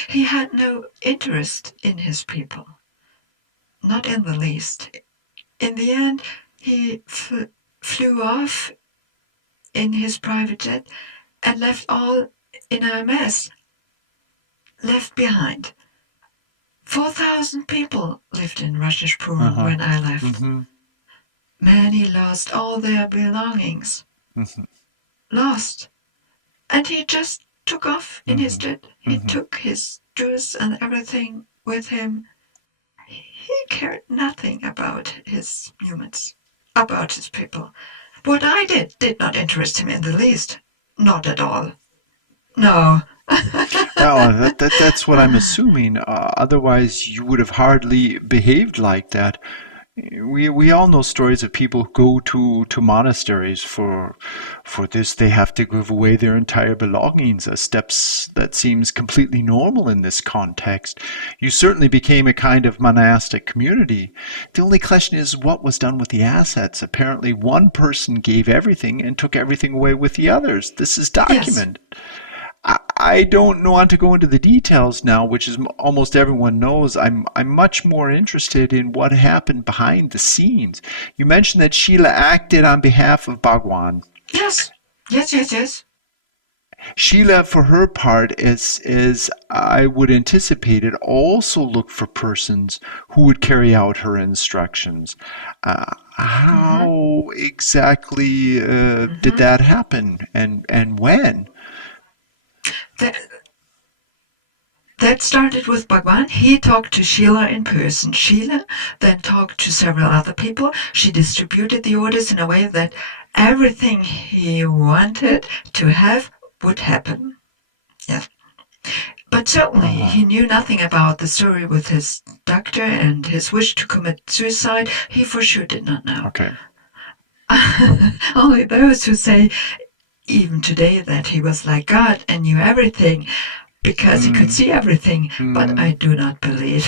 He had no interest in his people. Not in the least. In the end, he flew off in his private jet and left all in a mess. Left behind. 4,000 people lived in Rajneeshpuram when I left. Many lost all their belongings. Lost. And he just took off in his jet. He took his jewels and everything with him. He cared nothing about his humans, about his people. What I did not interest him in the least. Not at all. No. No, that's what I'm assuming. Otherwise, you would have hardly behaved like that. We all know stories of people who go to monasteries for this. They have to give away their entire belongings, steps that seems completely normal in this context. You certainly became a kind of monastic community. The only question is what was done with the assets. Apparently, one person gave everything and took everything away with the others. This is documented. Yes. I don't want to go into the details now, which is almost everyone knows. I'm much more interested in what happened behind the scenes. You mentioned that Sheela acted on behalf of Bhagwan. Yes, Yes. Sheela, for her part, is I would anticipate it, also look for persons who would carry out her instructions. Mm-hmm. How exactly did Mm-hmm. that happen, and when? That, that started with Bhagwan. He talked to Sheela in person. Sheela then talked to several other people. She distributed the orders in a way that everything he wanted to have would happen. Yes. But certainly Uh-huh. he knew nothing about the story with his doctor and his wish to commit suicide. He for sure did not know. Okay. Only those who say, even today, that he was like God and knew everything because he could Mm, see everything, but I mm, do not believe.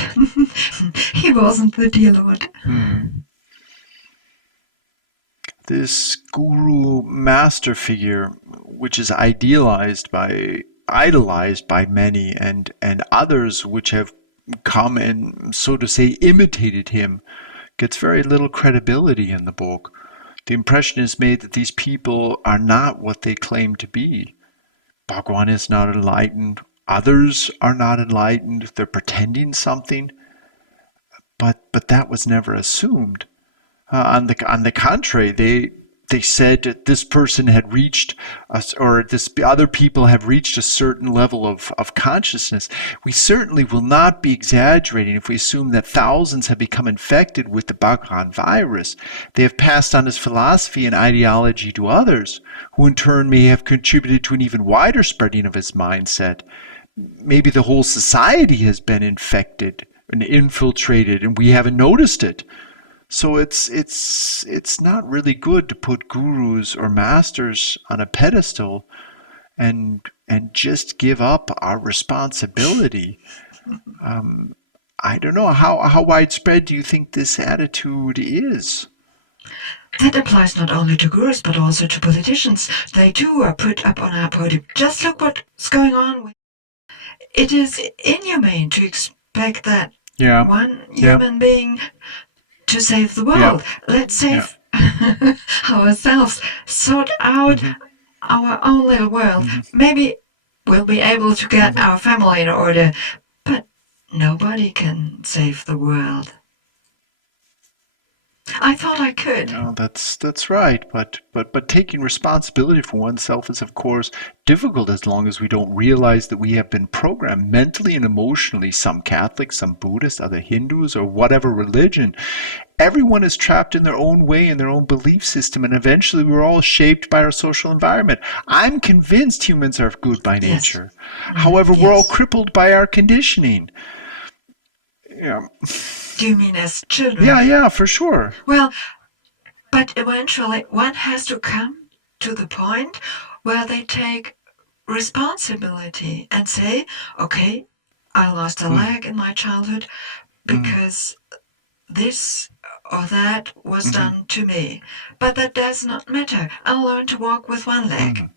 He wasn't the dear Lord. mm. This guru master figure, which is idolized by many, and others which have come and, so to say, imitated him, gets very little credibility in the book. The impression is made that these people are not what they claim to be. Bhagwan is not enlightened. Others are not enlightened. They're pretending something, but that was never assumed. On the contrary, they said that this person had reached us, or this other people have reached a certain level of consciousness. We certainly will not be exaggerating if we assume that thousands have become infected with the Bhagwan virus. They have passed on his philosophy and ideology to others, who in turn may have contributed to an even wider spreading of his mindset. Maybe the whole society has been infected and infiltrated, and we haven't noticed it. So it's not really good to put gurus or masters on a pedestal and just give up our responsibility. I don't know how widespread do you think this attitude is? That applies not only to gurus but also to politicians. They too are put up on our podium. Just look what's going on. It is inhumane to expect that Yeah, one yeah, human being to save the yeah, world. Let's yeah. save ourselves, sort out Mm-hmm, our own little world. mm-hmm, Maybe we'll be able to get mm-hmm. our family in order, but nobody can save the world. I thought I could. No, that's right. But taking responsibility for oneself is, of course, difficult as long as we don't realize that we have been programmed mentally and emotionally. Some Catholics, some Buddhists, other Hindus, or whatever religion. Everyone is trapped in their own way, in their own belief system, and eventually we're all shaped by our social environment. I'm convinced humans are good by Yes. nature. However, we're all Yes. crippled by our conditioning. Yeah, Do you mean as children? yeah, for sure. Well, but eventually one has to come to the point where they take responsibility and say, okay, I lost a Mm, leg in my childhood mm, because this or that was mm, done to me. But that does not matter. I'll learn to walk with one leg. mm,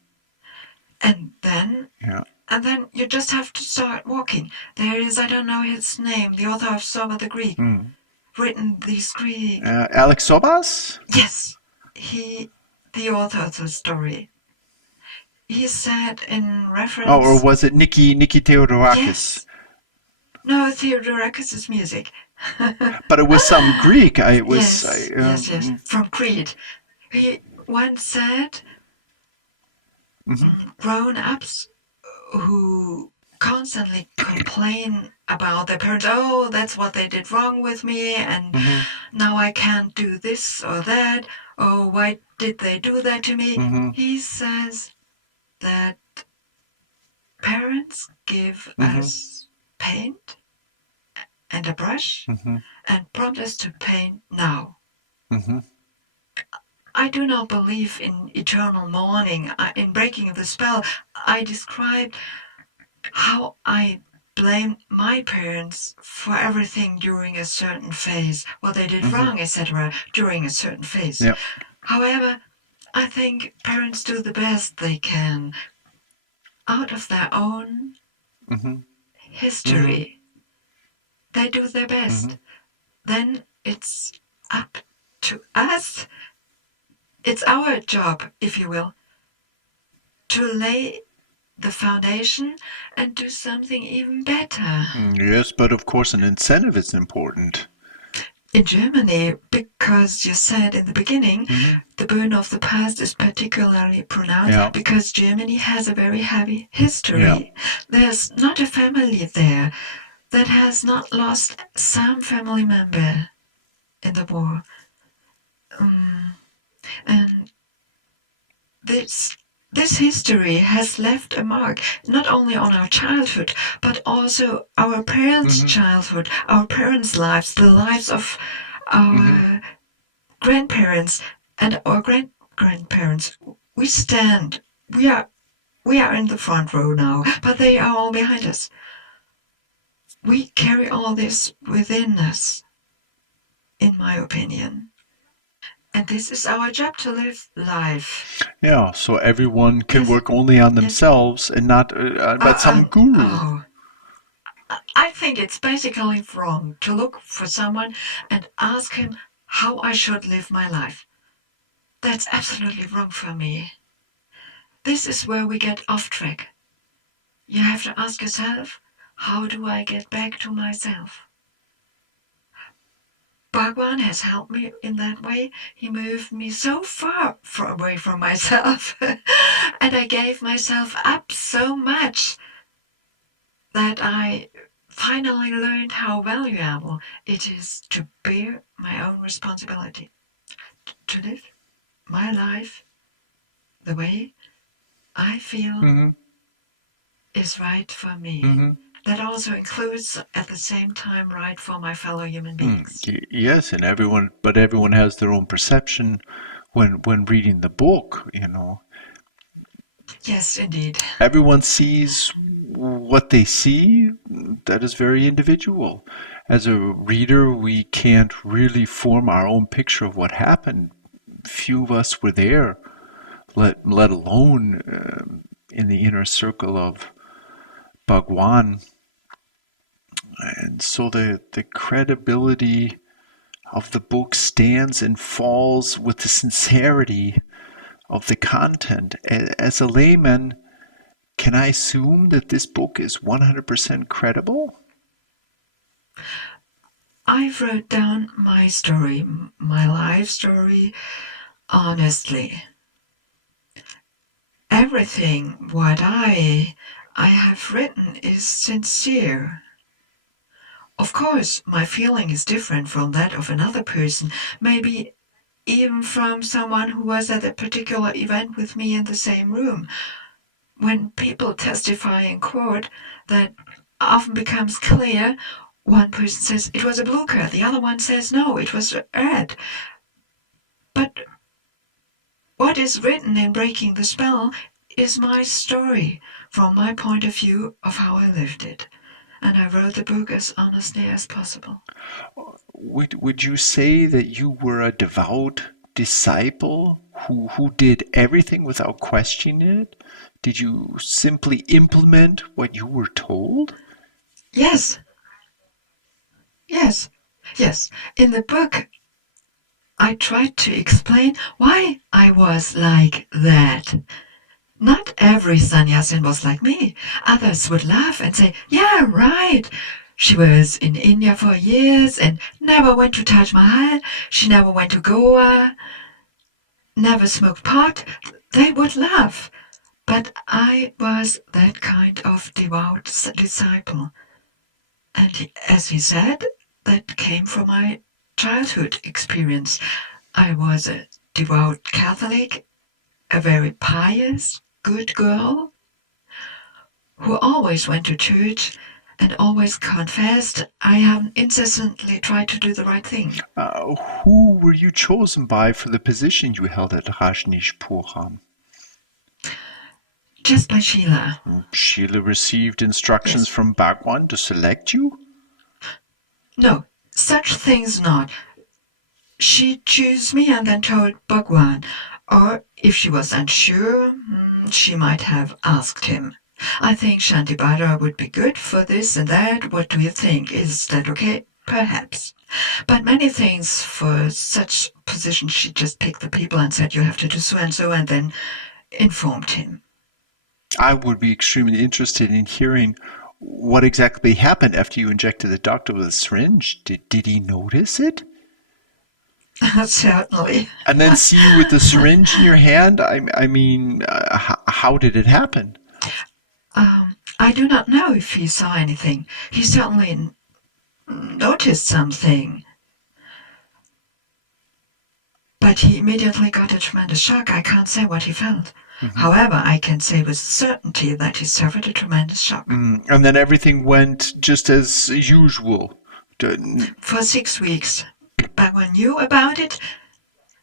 And then yeah. and then you just have to start walking. There is, I don't know his name, the author of Soma the Greek, Mm. written these Greek. Alex Sobas? Yes, the author of the story. He said in Oh, or reference, was it Nikki Theodorakis? yes, no, Theodorakis' music. But it was some Greek. It was. Yes, from Crete. He once said, Mhm, grown-ups who constantly complain about their parents, oh, that's what they did wrong with me, and mhm, now I can't do this or that, oh, why did they do that to me? mhm, He says that parents give mhm, us paint and a brush mhm, and prompt us to paint now. mhm, I do not believe in eternal mourning, in breaking the spell. I described how I blame my parents for everything during a certain phase, what they did mhm. wrong, etc., during a certain phase. Yeah. However, I think parents do the best they can out of their own Mhm, mhm, history. They do their best. mhm. Then it's up to us. It's our job, if you will, to lay the foundation and do something even better. Yes, but of course an incentive is important. In Germany, because you said in the beginning, the burden of the past is particularly pronounced because Germany has a very heavy history. There's not a family there that has not lost some family member in the war. And this history has left a mark not only on our childhood, but also our parents' childhood, our parents' lives, the lives of our grandparents and our grandparents. We are in the front row now, but they are all behind us. We carry all this within us, in my opinion. And this is our job, to live life. Yeah, so everyone can work only on themselves and not about some guru. I think it's basically wrong to look for someone and ask him how I should live my life. That's absolutely wrong for me. This is where we get off track. You have to ask yourself, how do I get back to myself? Bhagwan has helped me in that way. He moved me so far away from myself. And I gave myself up so much that I finally learned how valuable it is to bear my own responsibility. To live my life the way I feel is right for me. That also includes, at the same time, right for my fellow human beings. Yes, and everyone has their own perception when reading the book, you know. Yes, indeed. Everyone sees what they see. That is very individual. As a reader, we can't really form our own picture of what happened. Few of us were there, let alone in the inner circle of Bhagwan. And so the credibility of the book stands and falls with the sincerity of the content. As a layman, can I assume that this book is 100% credible? I wrote down my story, my life story, honestly. Everything what I have written is sincere. Of course, my feeling is different from that of another person, maybe even from someone who was at a particular event with me in the same room. When people testify in court, that often becomes clear. One person says it was a blue car, the other one says no, it was red. But what is written in Breaking the Spell is my story, from my point of view of how I lived it. And I wrote the book as honestly as possible. Would you say that you were a devout disciple who did everything without questioning it? Did you simply implement what you were told? Yes. In the book, I tried to explain why I was like that. Not every sannyasin was like me. Others would laugh and say, yeah, right. She was in India for years and never went to Taj Mahal. She never went to Goa, never smoked pot. They would laugh. But I was that kind of devout disciple. And as he said, that came from my childhood experience. I was a devout Catholic, a very pious, good girl, who always went to church and always confessed. I have incessantly tried to do the right thing. Who were you chosen by for the position you held at Rajneeshpuram? Just by Sheela. Sheela received instructions from Bhagwan to select you? No, such things not. She chose me and then told Bhagwan. Or if she was unsure, she might have asked him. I think Shanti Bhadra would be good for this and that. What do you think? Is that okay? Perhaps. But many things for such positions, she just picked the people and said, you have to do so, and then informed him. I would be extremely interested in hearing what exactly happened after you injected the doctor with a syringe. Did he notice it? Certainly. And then see you with the syringe in your hand? I mean, how did it happen? I do not know if he saw anything. He certainly noticed something. But he immediately got a tremendous shock. I can't say what he felt. Mm-hmm. However, I can say with certainty that he suffered a tremendous shock. And then everything went just as usual. For 6 weeks, Bhagwan knew about it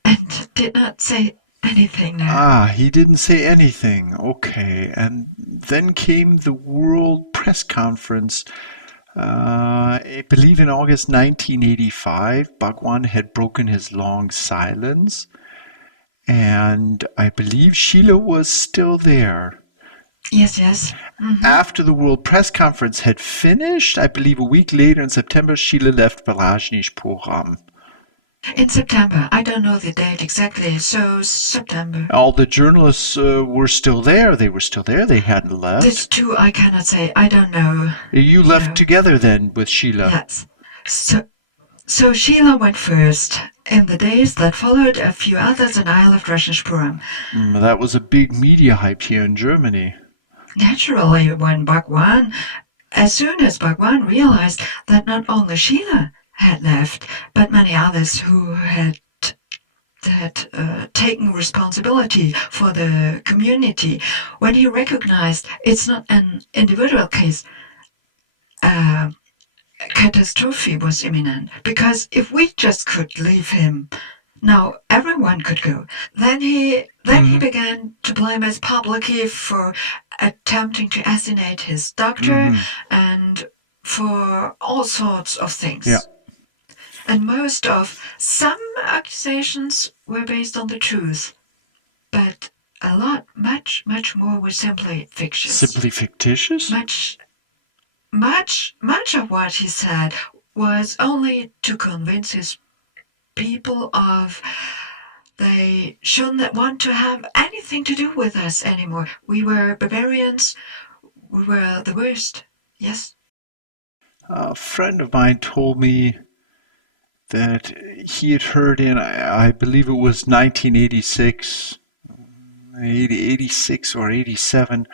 and did not say anything. No. He didn't say anything. Okay. And then came the World Press Conference. I believe in August 1985, Bhagwan had broken his long silence. And I believe Sheela was still there. Yes. Mm-hmm. After the World Press Conference had finished, I believe a week later in September, Sheela left Rajneeshpuram. In September. I don't know the date exactly, so September. All the journalists were still there. They were still there. They hadn't left. This too I cannot say. I don't know. You left together then with Sheela? Yes. So Sheela went first. In the days that followed, a few others and I left Rajneeshpuram. That was a big media hype here in Germany. Naturally, when Bhagwan, as soon as Bhagwan realized that not only Sheela had left, but many others who had taken responsibility for the community, when he recognized it's not an individual case, catastrophe was imminent. Because if we just could leave him, now everyone could go. Then he began to blame us publicly for attempting to assassinate his doctor and for all sorts of things. Yeah. And some accusations were based on the truth, but a lot, much more were simply fictitious. Simply fictitious? Much of what he said was only to convince his people of they shouldn't want to have anything to do with us anymore. We were barbarians. We were the worst. Yes. A friend of mine told me that he had heard in, I believe it was 1986, 86 or 87,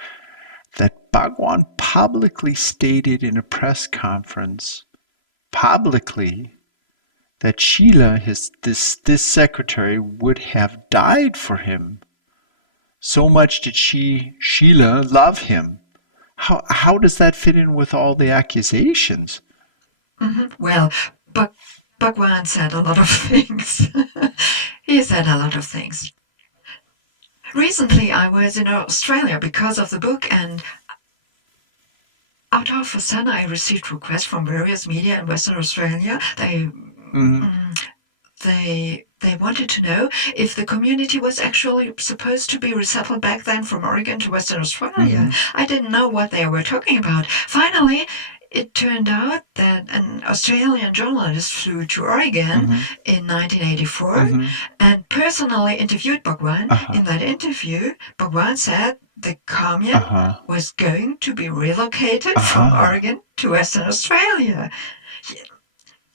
that Bhagwan publicly stated in a press conference, publicly, that Sheela, this secretary, would have died for him. So much did Sheela, love him. How does that fit in with all the accusations? Well, Bhagwan said a lot of things. He said a lot of things. Recently, I was in Australia because of the book, and out of a sudden, I received requests from various media in Western Australia. They wanted to know if the community was actually supposed to be resettled back then from Oregon to Western Australia. I didn't know what they were talking about. Finally, it turned out that an Australian journalist flew to Oregon in 1984 and personally interviewed Bhagwan. In that interview, Bhagwan said the commune was going to be relocated from Oregon to Western Australia.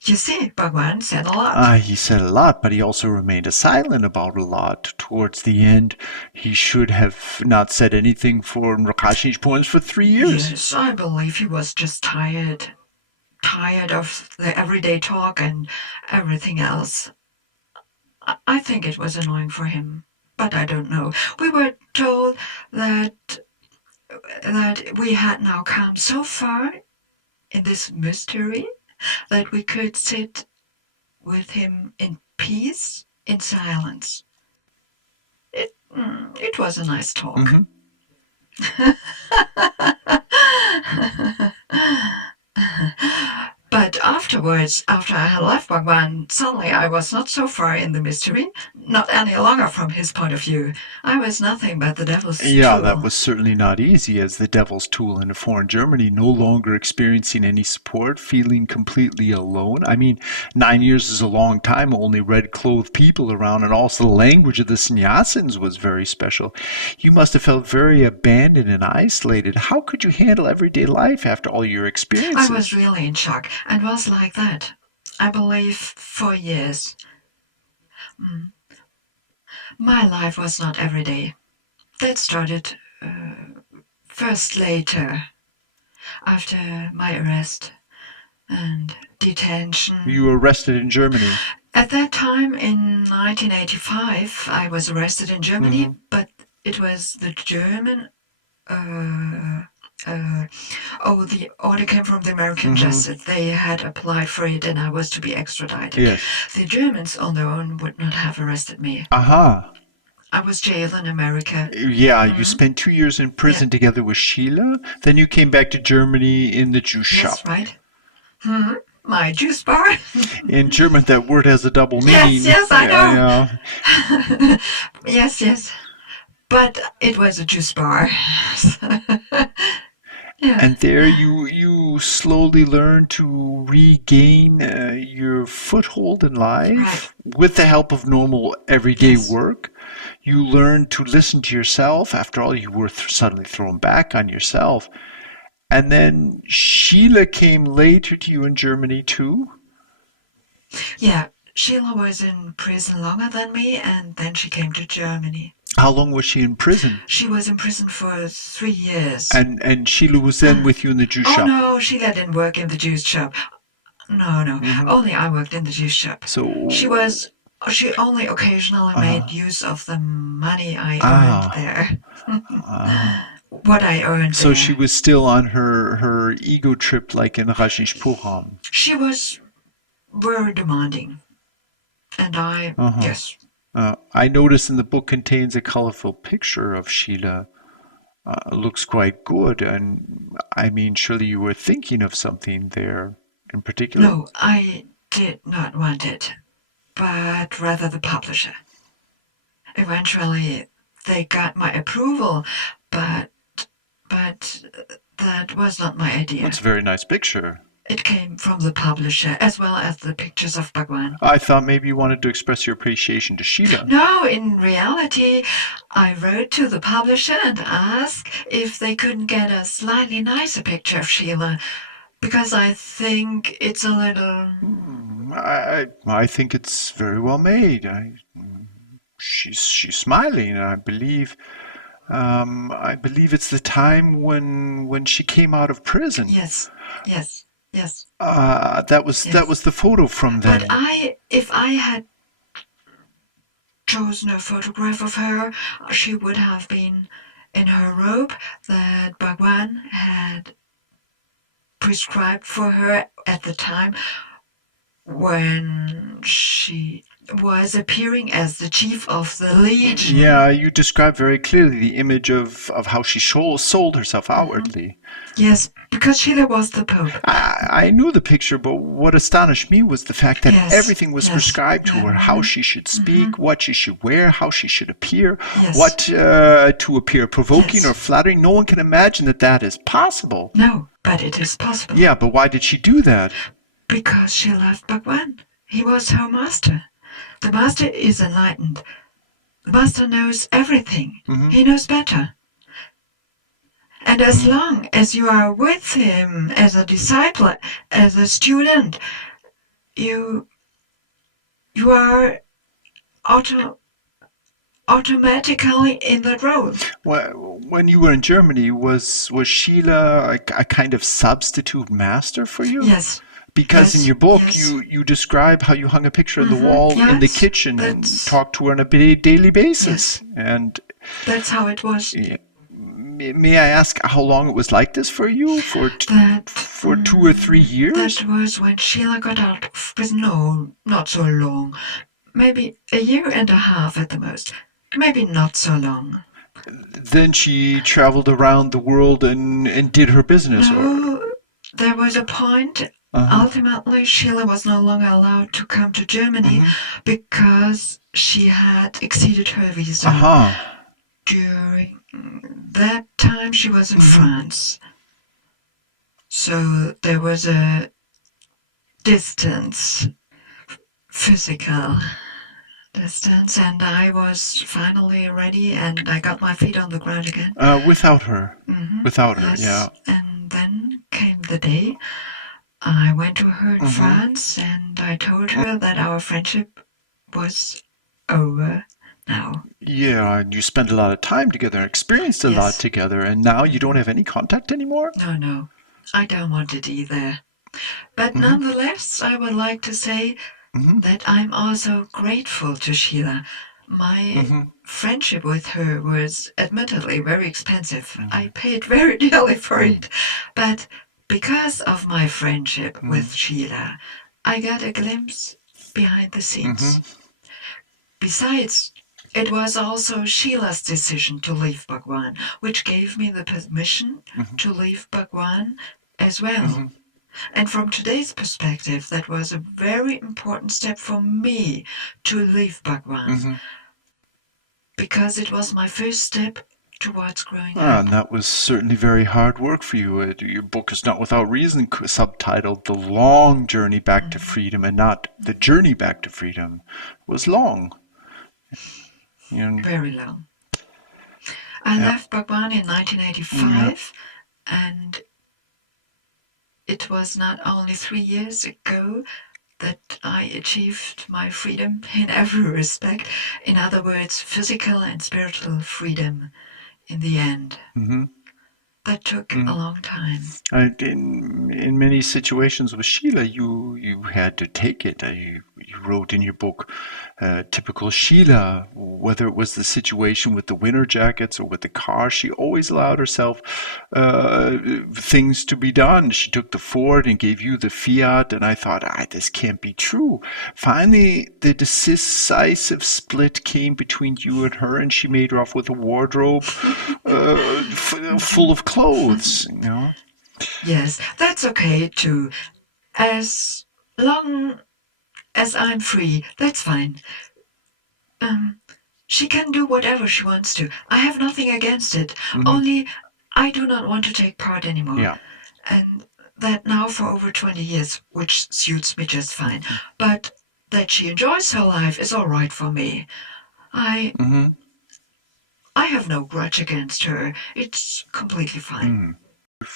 You see, Bhagwan said a lot. He said a lot, but he also remained silent about a lot. Towards the end, he should have not said anything for Rajneeshpuram for 3 years. Yes, I believe he was just tired of the everyday talk and everything else. I think it was annoying for him, but I don't know. We were told that we had now come so far in this mystery that we could sit with him in peace, in silence. It was a nice talk. But afterwards, after I had left Bhagwan, suddenly I was not so far in the mystery, not any longer from his point of view. I was nothing but the devil's Yeah, tool. that was certainly not easy as the devil's tool in a foreign Germany, no longer experiencing any support, feeling completely alone. I mean, 9 years is a long time, only red-clothed people around, and also the language of the sannyasins was very special. You must have felt very abandoned and isolated. How could you handle everyday life after all your experiences? I was really in shock and was like that, I believe, for years. My life was not every day. That started first later, after my arrest and detention. You were arrested in Germany. At that time, in 1985, I was arrested in Germany, but it was the German. The order came from the American justice. They had applied for it, and I was to be extradited. Yes. The Germans on their own would not have arrested me. Aha. I was jailed in America. Yeah, you spent 2 years in prison together with Sheela. Then you came back to Germany in the juice shop. Yes, right. My juice bar. In German, that word has a double meaning. Yes, I know. Yeah. Yes. But it was a juice bar. Yeah. And there you slowly learn to regain your foothold in life with the help of normal everyday work. You learn to listen to yourself. After all, you were suddenly thrown back on yourself. And then Sheela came later to you in Germany too? Yeah, Sheela was in prison longer than me, and then she came to Germany. How long was she in prison? She was in prison for 3 years. And Sheela was then with you in the juice shop? Oh no, Sheela didn't work in the juice shop. No. Only I worked in the juice shop. So she only occasionally made use of the money I earned there. What I earned So there. she was still on her ego trip like in Rajneeshpuram. She was very demanding. And yes. I notice in the book contains a colorful picture of Sheela. Looks quite good. And I mean, surely you were thinking of something there in particular? No, I did not want it, but rather the publisher. Eventually, they got my approval, but that was not my idea. That's a very nice picture. It came from the publisher, as well as the pictures of Bhagwan. I thought maybe you wanted to express your appreciation to Sheela. No, in reality, I wrote to the publisher and asked if they couldn't get a slightly nicer picture of Sheela, because I think it's a little... I think it's very well made. She's smiling, and I believe it's the time when she came out of prison. Yes. That was the photo from then. But if I had chosen a photograph of her, she would have been in her robe that Bhagwan had prescribed for her at the time when she was appearing as the chief of the Legion. Yeah, you described very clearly the image of how she sold herself outwardly. Yes, because Sheela was the Pope. I knew the picture, but what astonished me was the fact that everything was prescribed to her, how she should speak, what she should wear, how she should appear, what to appear provoking or flattering. No one can imagine that is possible. No, but it is possible. Yeah, but why did she do that? Because she loved Bhagwan. He was her master. The master is enlightened. The master knows everything. He knows better. And as long as you are with him as a disciple, as a student, you are automatically in that role. When you were in Germany, was Sheela a kind of substitute master for you? Yes. Because in your book, you describe how you hung a picture on the wall in the kitchen and talked to her on a daily basis. And that's how it was. May I ask how long it was like this for you? For 2 or 3 years? That was when Sheela got out of prison. No, not so long. Maybe a year and a half at the most. Maybe not so long. Then she traveled around the world and did her business? No, there was a point Ultimately, Sheela was no longer allowed to come to Germany because she had exceeded her visa. During that time, she was in France. So there was a distance, physical distance, and I was finally ready, and I got my feet on the ground again. Without her. Without her, Yes. yeah. And then came the day I went to her in France, and I told her that our friendship was over now. Yeah, and you spent a lot of time together, experienced a lot together, and now you don't have any contact anymore? No, I don't want it either. But nonetheless, I would like to say that I'm also grateful to Sheela. My friendship with her was admittedly very expensive. I paid very dearly for it. But because of my friendship with Sheela, I got a glimpse behind the scenes. Besides, it was also Sheela's decision to leave Bhagwan, which gave me the permission to leave Bhagwan as well. And from today's perspective, that was a very important step for me to leave Bhagwan, because it was my first step towards growing up. And that was certainly very hard work for you. Your book is not without reason subtitled The Long Journey Back to Freedom, and not The Journey Back to Freedom. It was long. Very long. I left Bhagwan in 1985, and it was not only 3 years ago that I achieved my freedom in every respect. In other words, physical and spiritual freedom in the end. That took a long time. In many situations with Sheela, you had to take it. You wrote in your book, typical Sheela, whether it was the situation with the winter jackets or with the car, she always allowed herself things to be done. She took the Ford and gave you the Fiat, and I thought, this can't be true. Finally, the decisive split came between you and her, and she made her off with a wardrobe full of clothes, you know. Yes, that's okay too. As long as I'm free, that's fine. She can do whatever she wants to. I have nothing against it. Only I do not want to take part anymore. Yeah. And that now for over 20 years, which suits me just fine. But that she enjoys her life is all right for me. I have no grudge against her. It's completely fine.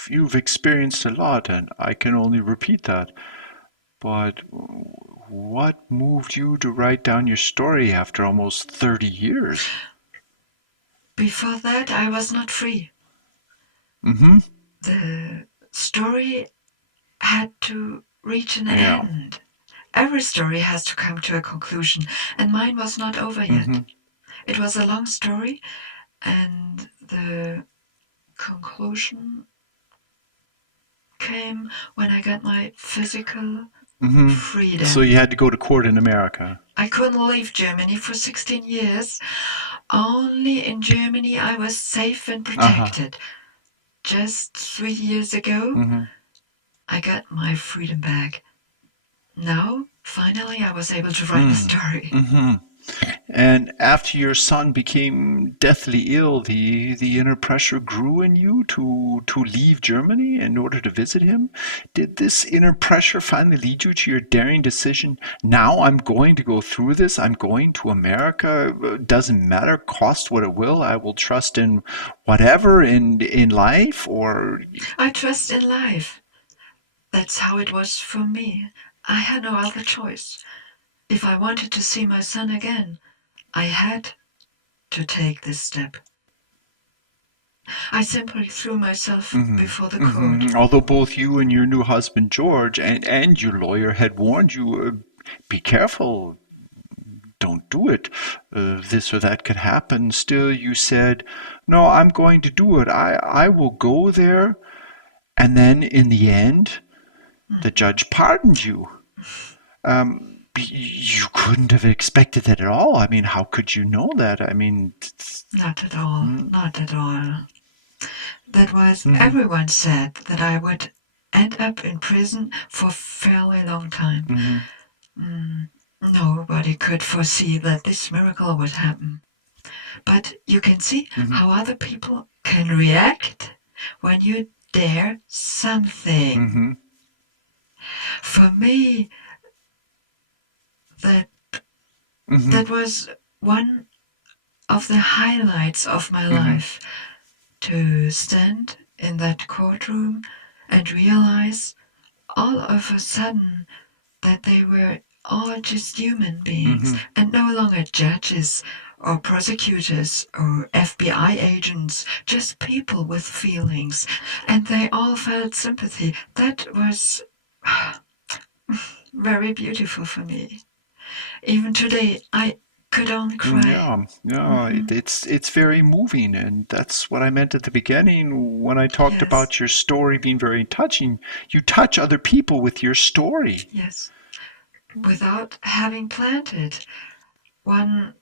You've experienced a lot, and I can only repeat that. But what moved you to write down your story after almost 30 years? Before that, I was not free. The story had to reach an end. Every story has to come to a conclusion, and mine was not over yet. It was a long story, and the conclusion came when I got my physical freedom. So you had to go to court in America. I couldn't leave Germany for 16 years. Only in Germany I was safe and protected. Just 3 years ago, I got my freedom back. Now, finally, I was able to write the story. And after your son became deathly ill, the inner pressure grew in you to leave Germany in order to visit him. Did this inner pressure finally lead you to your daring decision? Now I'm going to go through this. I'm going to America. It doesn't matter, cost what it will. I will trust in whatever in life, or... I trust in life. That's how it was for me. I had no other choice. If I wanted to see my son again, I had to take this step. I simply threw myself before the court. Although both you and your new husband George and your lawyer had warned you, be careful, don't do it, this or that could happen, still you said, no, I'm going to do it. I will go there. And then in the end, the judge pardoned you. You couldn't have expected that at all. I mean, how could you know that? I mean... Not at all. Not at all. That was... Everyone said that I would end up in prison for a fairly long time. Mm-hmm. Nobody could foresee that this miracle would happen. But you can see how other people can react when you dare something. For me, that was one of the highlights of my life, to stand in that courtroom and realize all of a sudden that they were all just human beings and no longer judges or prosecutors or FBI agents, just people with feelings. And they all felt sympathy. That was very beautiful for me. Even today, I could only cry. It's very moving, and that's what I meant at the beginning when I talked about your story being very touching. You touch other people with your story. Yes. Without having planned it. One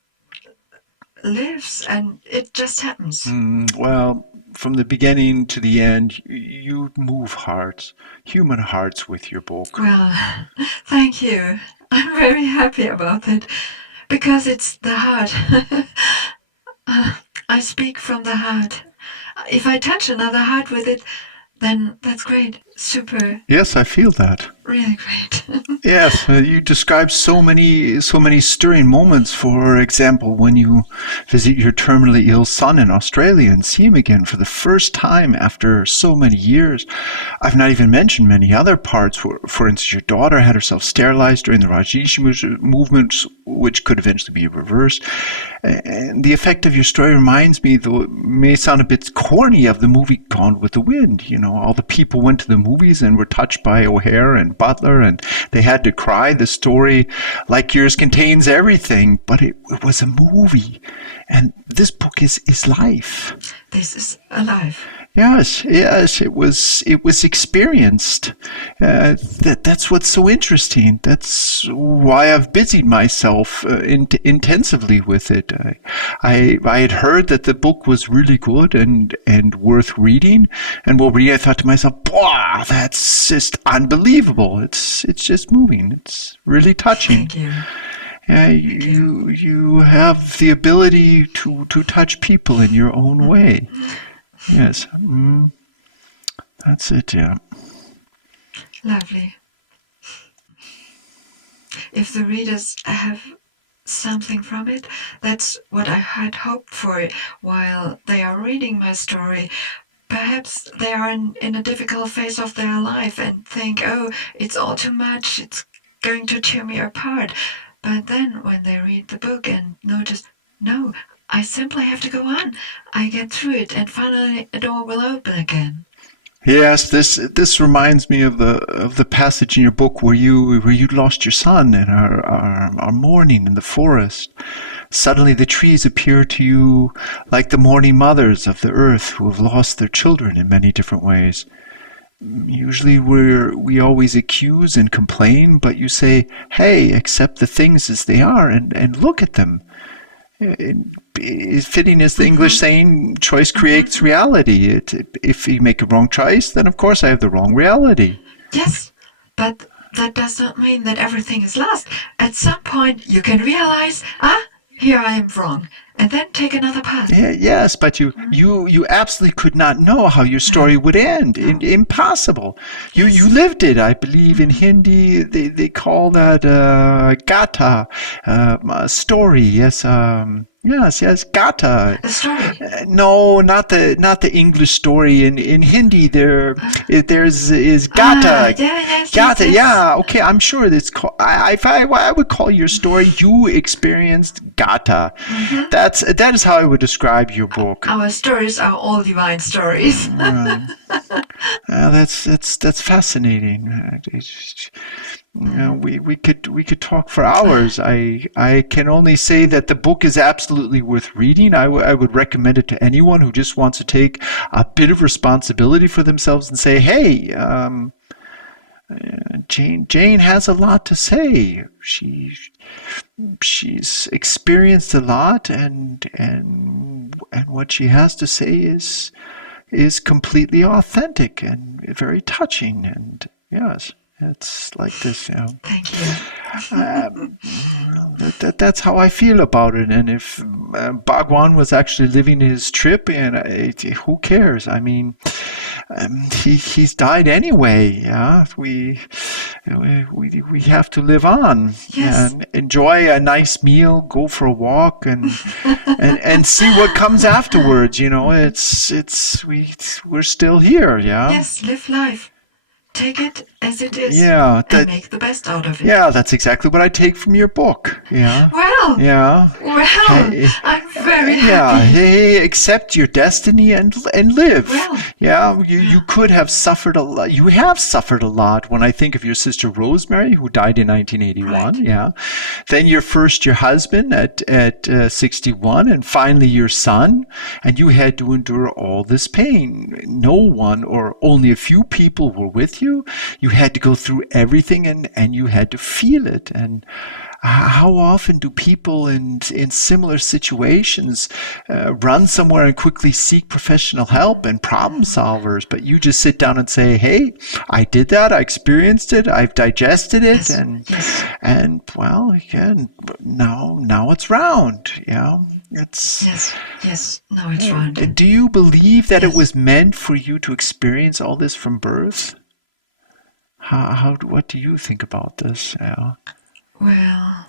lives and it just happens. Well, from the beginning to the end, you move hearts, human hearts, with your book. Well, thank you. I'm very happy about it, because it's the heart. I speak from the heart. If I touch another heart with it, then that's great. Super. Yes, I feel that. Really great. Yes, you describe so many stirring moments. For example, when you visit your terminally ill son in Australia and see him again for the first time after so many years. I've not even mentioned many other parts. For instance, your daughter had herself sterilized during the Rajneeshee movement, which could eventually be reversed. And the effect of your story reminds me, though it may sound a bit corny, of the movie Gone with the Wind. You know, all the people went to the movies and were touched by O'Hare and Butler, and they had to cry. The story, like yours, contains everything, but it was a movie. And this book is life. This is alive. Yes, it was experienced. That's what's so interesting. That's why I've busied myself intensively with it. I had heard that the book was really good and worth reading, and while reading, I thought to myself, "Wow, that's just unbelievable! It's just moving. It's really touching." Thank you. You have the ability to touch people in your own way. Yes, that's it, yeah. Lovely. If the readers have something from it, that's what I had hoped for while they are reading my story. Perhaps they are in a difficult phase of their life and think, oh, it's all too much, it's going to tear me apart. But then when they read the book and notice, no, I simply have to go on. I get through it, and finally a door will open again. Yes, this reminds me of the passage in your book where you lost your son and are mourning in the forest. Suddenly the trees appear to you like the mourning mothers of the earth who have lost their children in many different ways. Usually we always accuse and complain, but you say, hey, accept the things as they are and look at them. Is fitting as the English saying, choice creates reality. If you make a wrong choice, then of course I have the wrong reality. Yes, but that does not mean that everything is lost. At some point you can realize, here I am wrong, and then take another path. Yes, but you absolutely could not know how your story would end. Impossible. You lived it. I believe in Hindi they call that gatha, a story. Yes. Yes, gatha. A story? No, not the English story. In Hindi, there's gatha. Gatha. Yes. Yeah. Okay, I'm sure it's called. I would call your story. You experienced gatha. That is how I would describe your book. Our stories are all divine stories. That's fascinating. We could talk for hours. I can only say that the book is absolutely worth reading. I would recommend it to anyone who just wants to take a bit of responsibility for themselves and say, hey, Jane has a lot to say. She's experienced a lot, and what she has to say is is completely authentic and very touching. And yes, it's like this, Thank you. That's how I feel about it. And if Bhagwan was actually living his trip, and who cares? I mean, he's died anyway. Yeah, we have to live on and enjoy a nice meal, go for a walk, and see what comes afterwards. We're still here. Yeah. Yes, live life. Take it as it is, and make the best out of it. Yeah, that's exactly what I take from your book. Yeah. Well, I'm very happy. Hey, accept your destiny and live. Well, you could have suffered a lot. You have suffered a lot. When I think of your sister Rosemary, who died in 1981. Right. Yeah. Then your husband at 61, and finally your son, and you had to endure all this pain. No one or only a few people were with you. You had to go through everything, and you had to feel it. And how often do people in similar situations run somewhere and quickly seek professional help and problem solvers? But you just sit down and say, "Hey, I did that. I experienced it. I've digested it, and well, again, now it's round." Yeah. Yes. Now it's round. Do you believe that it was meant for you to experience all this from birth? What do you think about this? Yeah. Well,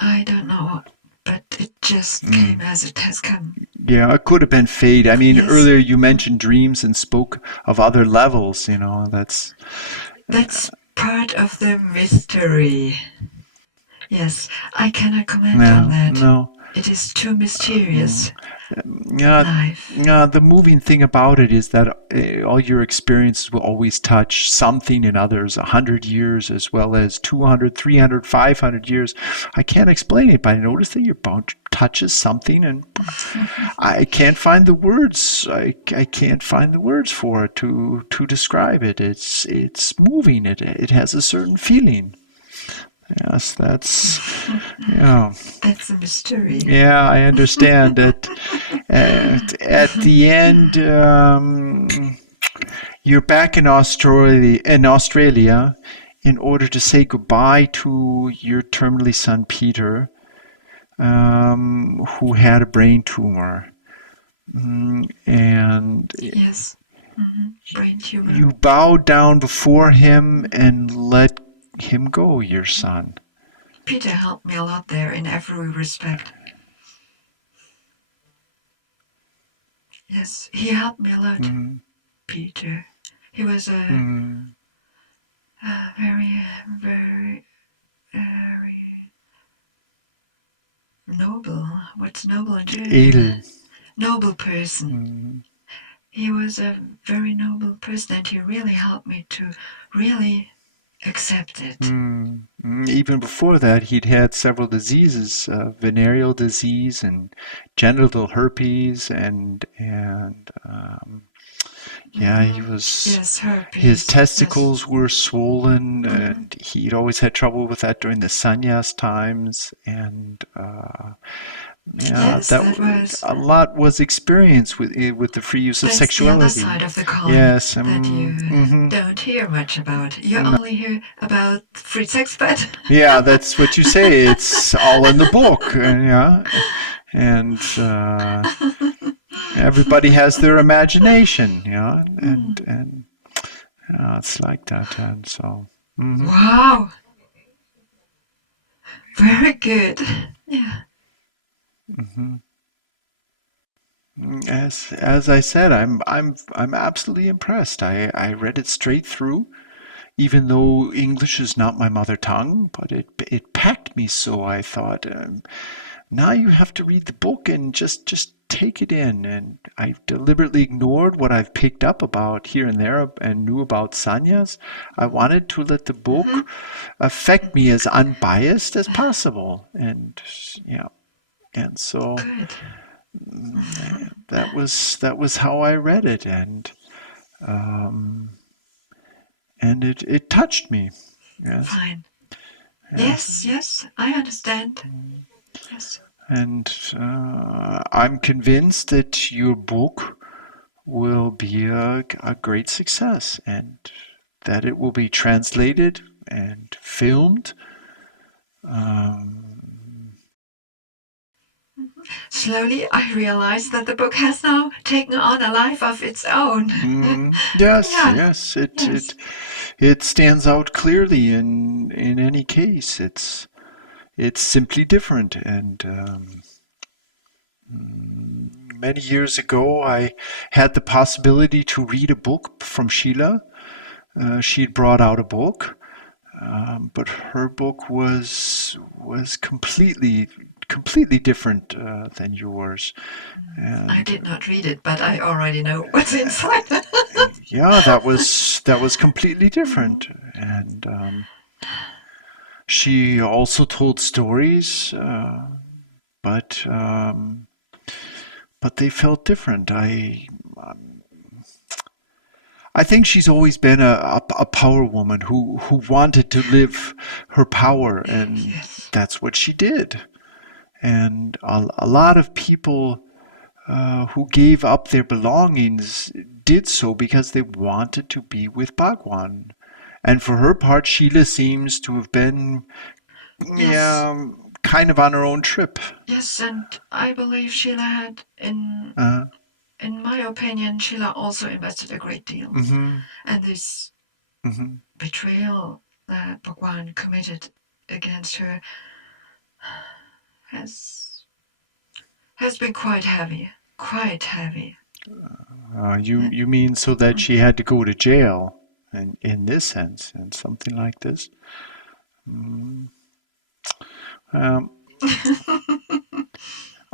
I don't know, but it just came as it has come. Yeah, it could have been fate. I mean, earlier you mentioned dreams and spoke of other levels. That's part of the mystery. Yes, I cannot comment on that. No. It is too mysterious. The moving thing about it is that all your experiences will always touch something in others, 100 years as well as 200, 300, 500 years. I can't explain it, but I notice that your bone touches something, and I can't find the words. I can't find the words for it to describe it. It's moving. It has a certain feeling. Yes, that's That's a mystery. Yeah, I understand that. At the end, you're back in Australia, in order to say goodbye to your terminally son Peter, who had a brain tumor, and yes, brain tumor. You bowed down before him and let him go, your son. Peter helped me a lot there in every respect. Yes, he helped me a lot, Peter. He was a very, very, very noble. What's noble in German? Noble person. He was a very noble person, and he really helped me to really accept it. Even before that, he'd had several diseases, venereal disease and genital herpes, and he was. Herpes. His testicles were swollen, and he'd always had trouble with that during the sannyas times, and. A lot was experienced with the free use of sexuality. That's the other side of the coin that you don't hear much about. You only hear about free sex, but yeah, that's what you say. It's all in the book, and everybody has their imagination, and it's like that, and so. Wow, very good, yeah. As I said, I'm absolutely impressed. I read it straight through, even though English is not my mother tongue, but it packed me so. I thought, now you have to read the book and just take it in. And I deliberately ignored what I've picked up about here and there and knew about sannyas. I wanted to let the book affect me as unbiased as possible, and and so that was how I read it, and it touched me. Yes. Fine. Yes, I understand. Yes. And I'm convinced that your book will be a great success, and that it will be translated and filmed. Slowly, I realized that the book has now taken on a life of its own. Yes, Yeah. yes, Yes. it stands out clearly in any case. It's simply different, and many years ago, I had the possibility to read a book from Sheela. She'd brought out a book, but her book was completely different than yours. I And did not read it, but I already know what's inside. yeah, that was completely different. And she also told stories, but but they felt different. I think she's always been a power woman who wanted to live her power, and Yes. that's what she did. And a lot of people who gave up their belongings did so because they wanted to be with Bhagwan. And for her part, Sheila seems to have been, Yes. yeah, kind of on her own trip. Yes, and I believe Sheila had, Uh, in my opinion, Sheila also invested a great deal. mm-hmm, And this mm-hmm. betrayal that Bhagwan committed against her has been quite heavy. Quite heavy. You mean so that she had to go to jail, in this sense, and something like this? Mm. Um,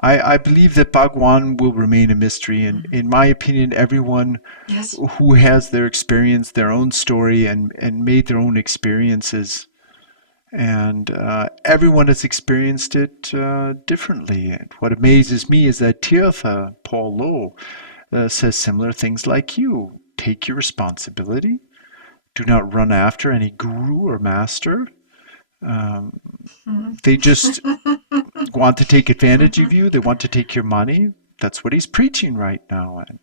I believe that Bhagwan will remain a mystery, and in my opinion, everyone Yes. who has their experience, their own story, and made their own experiences, and everyone has experienced it differently. And what amazes me is that Tirtha, Paul Lowe, says similar things like you. Take your responsibility. Do not run after any guru or master. They just want to take advantage of you. They want to take your money. That's what he's preaching right now. And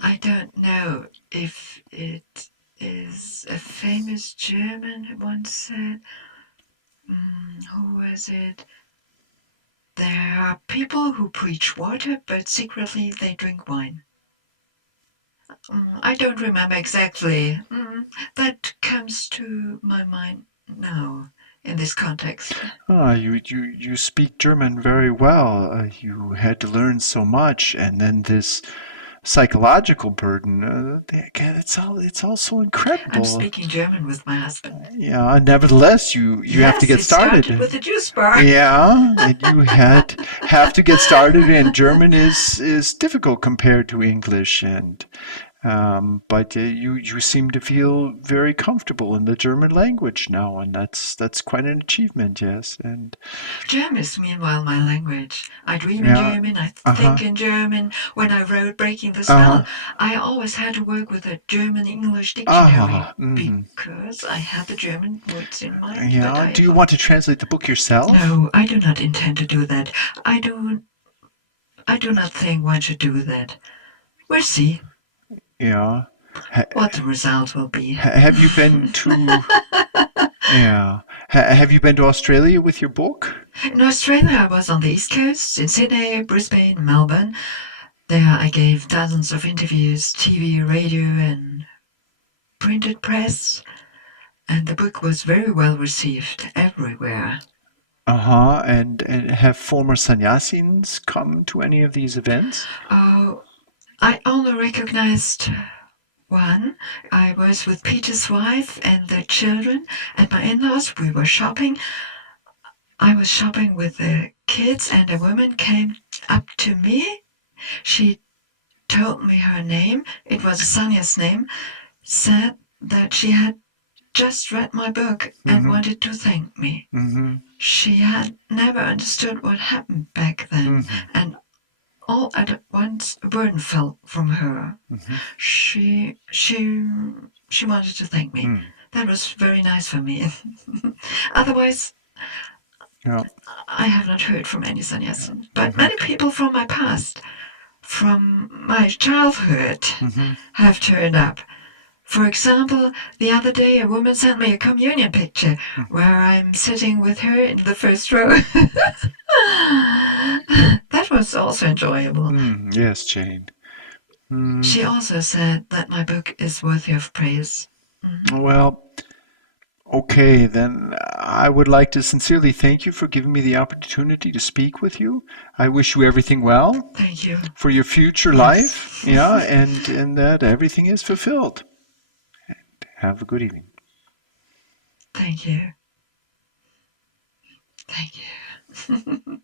I don't know if it is a famous German who once said, who was it? There are people who preach water, but secretly they drink wine. I don't remember exactly. That comes to my mind now in this context. you speak German very well. You had to learn so much, and then this psychological burden. Again, it's all so I'm incredible. speaking German with my husband. Yeah. Nevertheless, you have to Yes, get it started. started with a juice bar. Yeah, and you have to get started. And German is difficult compared to English, and but you seem to feel very comfortable in the German language now, and that's quite an achievement. Yes, and German is meanwhile my language. I dream in yeah, German, I uh-huh, think in German. When I wrote Breaking the uh-huh, Spell, I always had to work with a German-English dictionary mm-hmm. because I had the German words in mind, but Yeah. Do you want to translate the book yourself? No, I do not intend to do that. I do not think one should do that. We'll see Yeah. what the result will be. Have you been to yeah? Have you been to Australia with your book? In Australia, I was on the East Coast, in Sydney, Brisbane, Melbourne. There I gave dozens of interviews, TV, radio, and printed press, and the book was very well received everywhere. Uh-huh. And have former sannyasins come to any of these events? Oh, I only recognized one. I was with Peter's wife and their children and my in-laws. We were shopping. I was shopping with the kids, and a woman came up to me. She told me her name. It was a sannyas name. Said that she had just read my book and wanted to thank me. Mm-hmm. She had never understood what happened back then, and all at once a burden fell from her. She wanted to thank me. That was very nice for me. Otherwise, Yeah. I have not heard from any sannyasin, but many people from my past from my childhood have turned up. For example, the other day a woman sent me a communion picture where I'm sitting with her in the first row. That was also enjoyable. Yes, Jane. She also said that my book is worthy of praise. Well, okay, then I would like to sincerely thank you for giving me the opportunity to speak with you. I wish you everything well. Thank you. For your future life, and that everything is fulfilled. And have a good evening. Thank you. Thank you.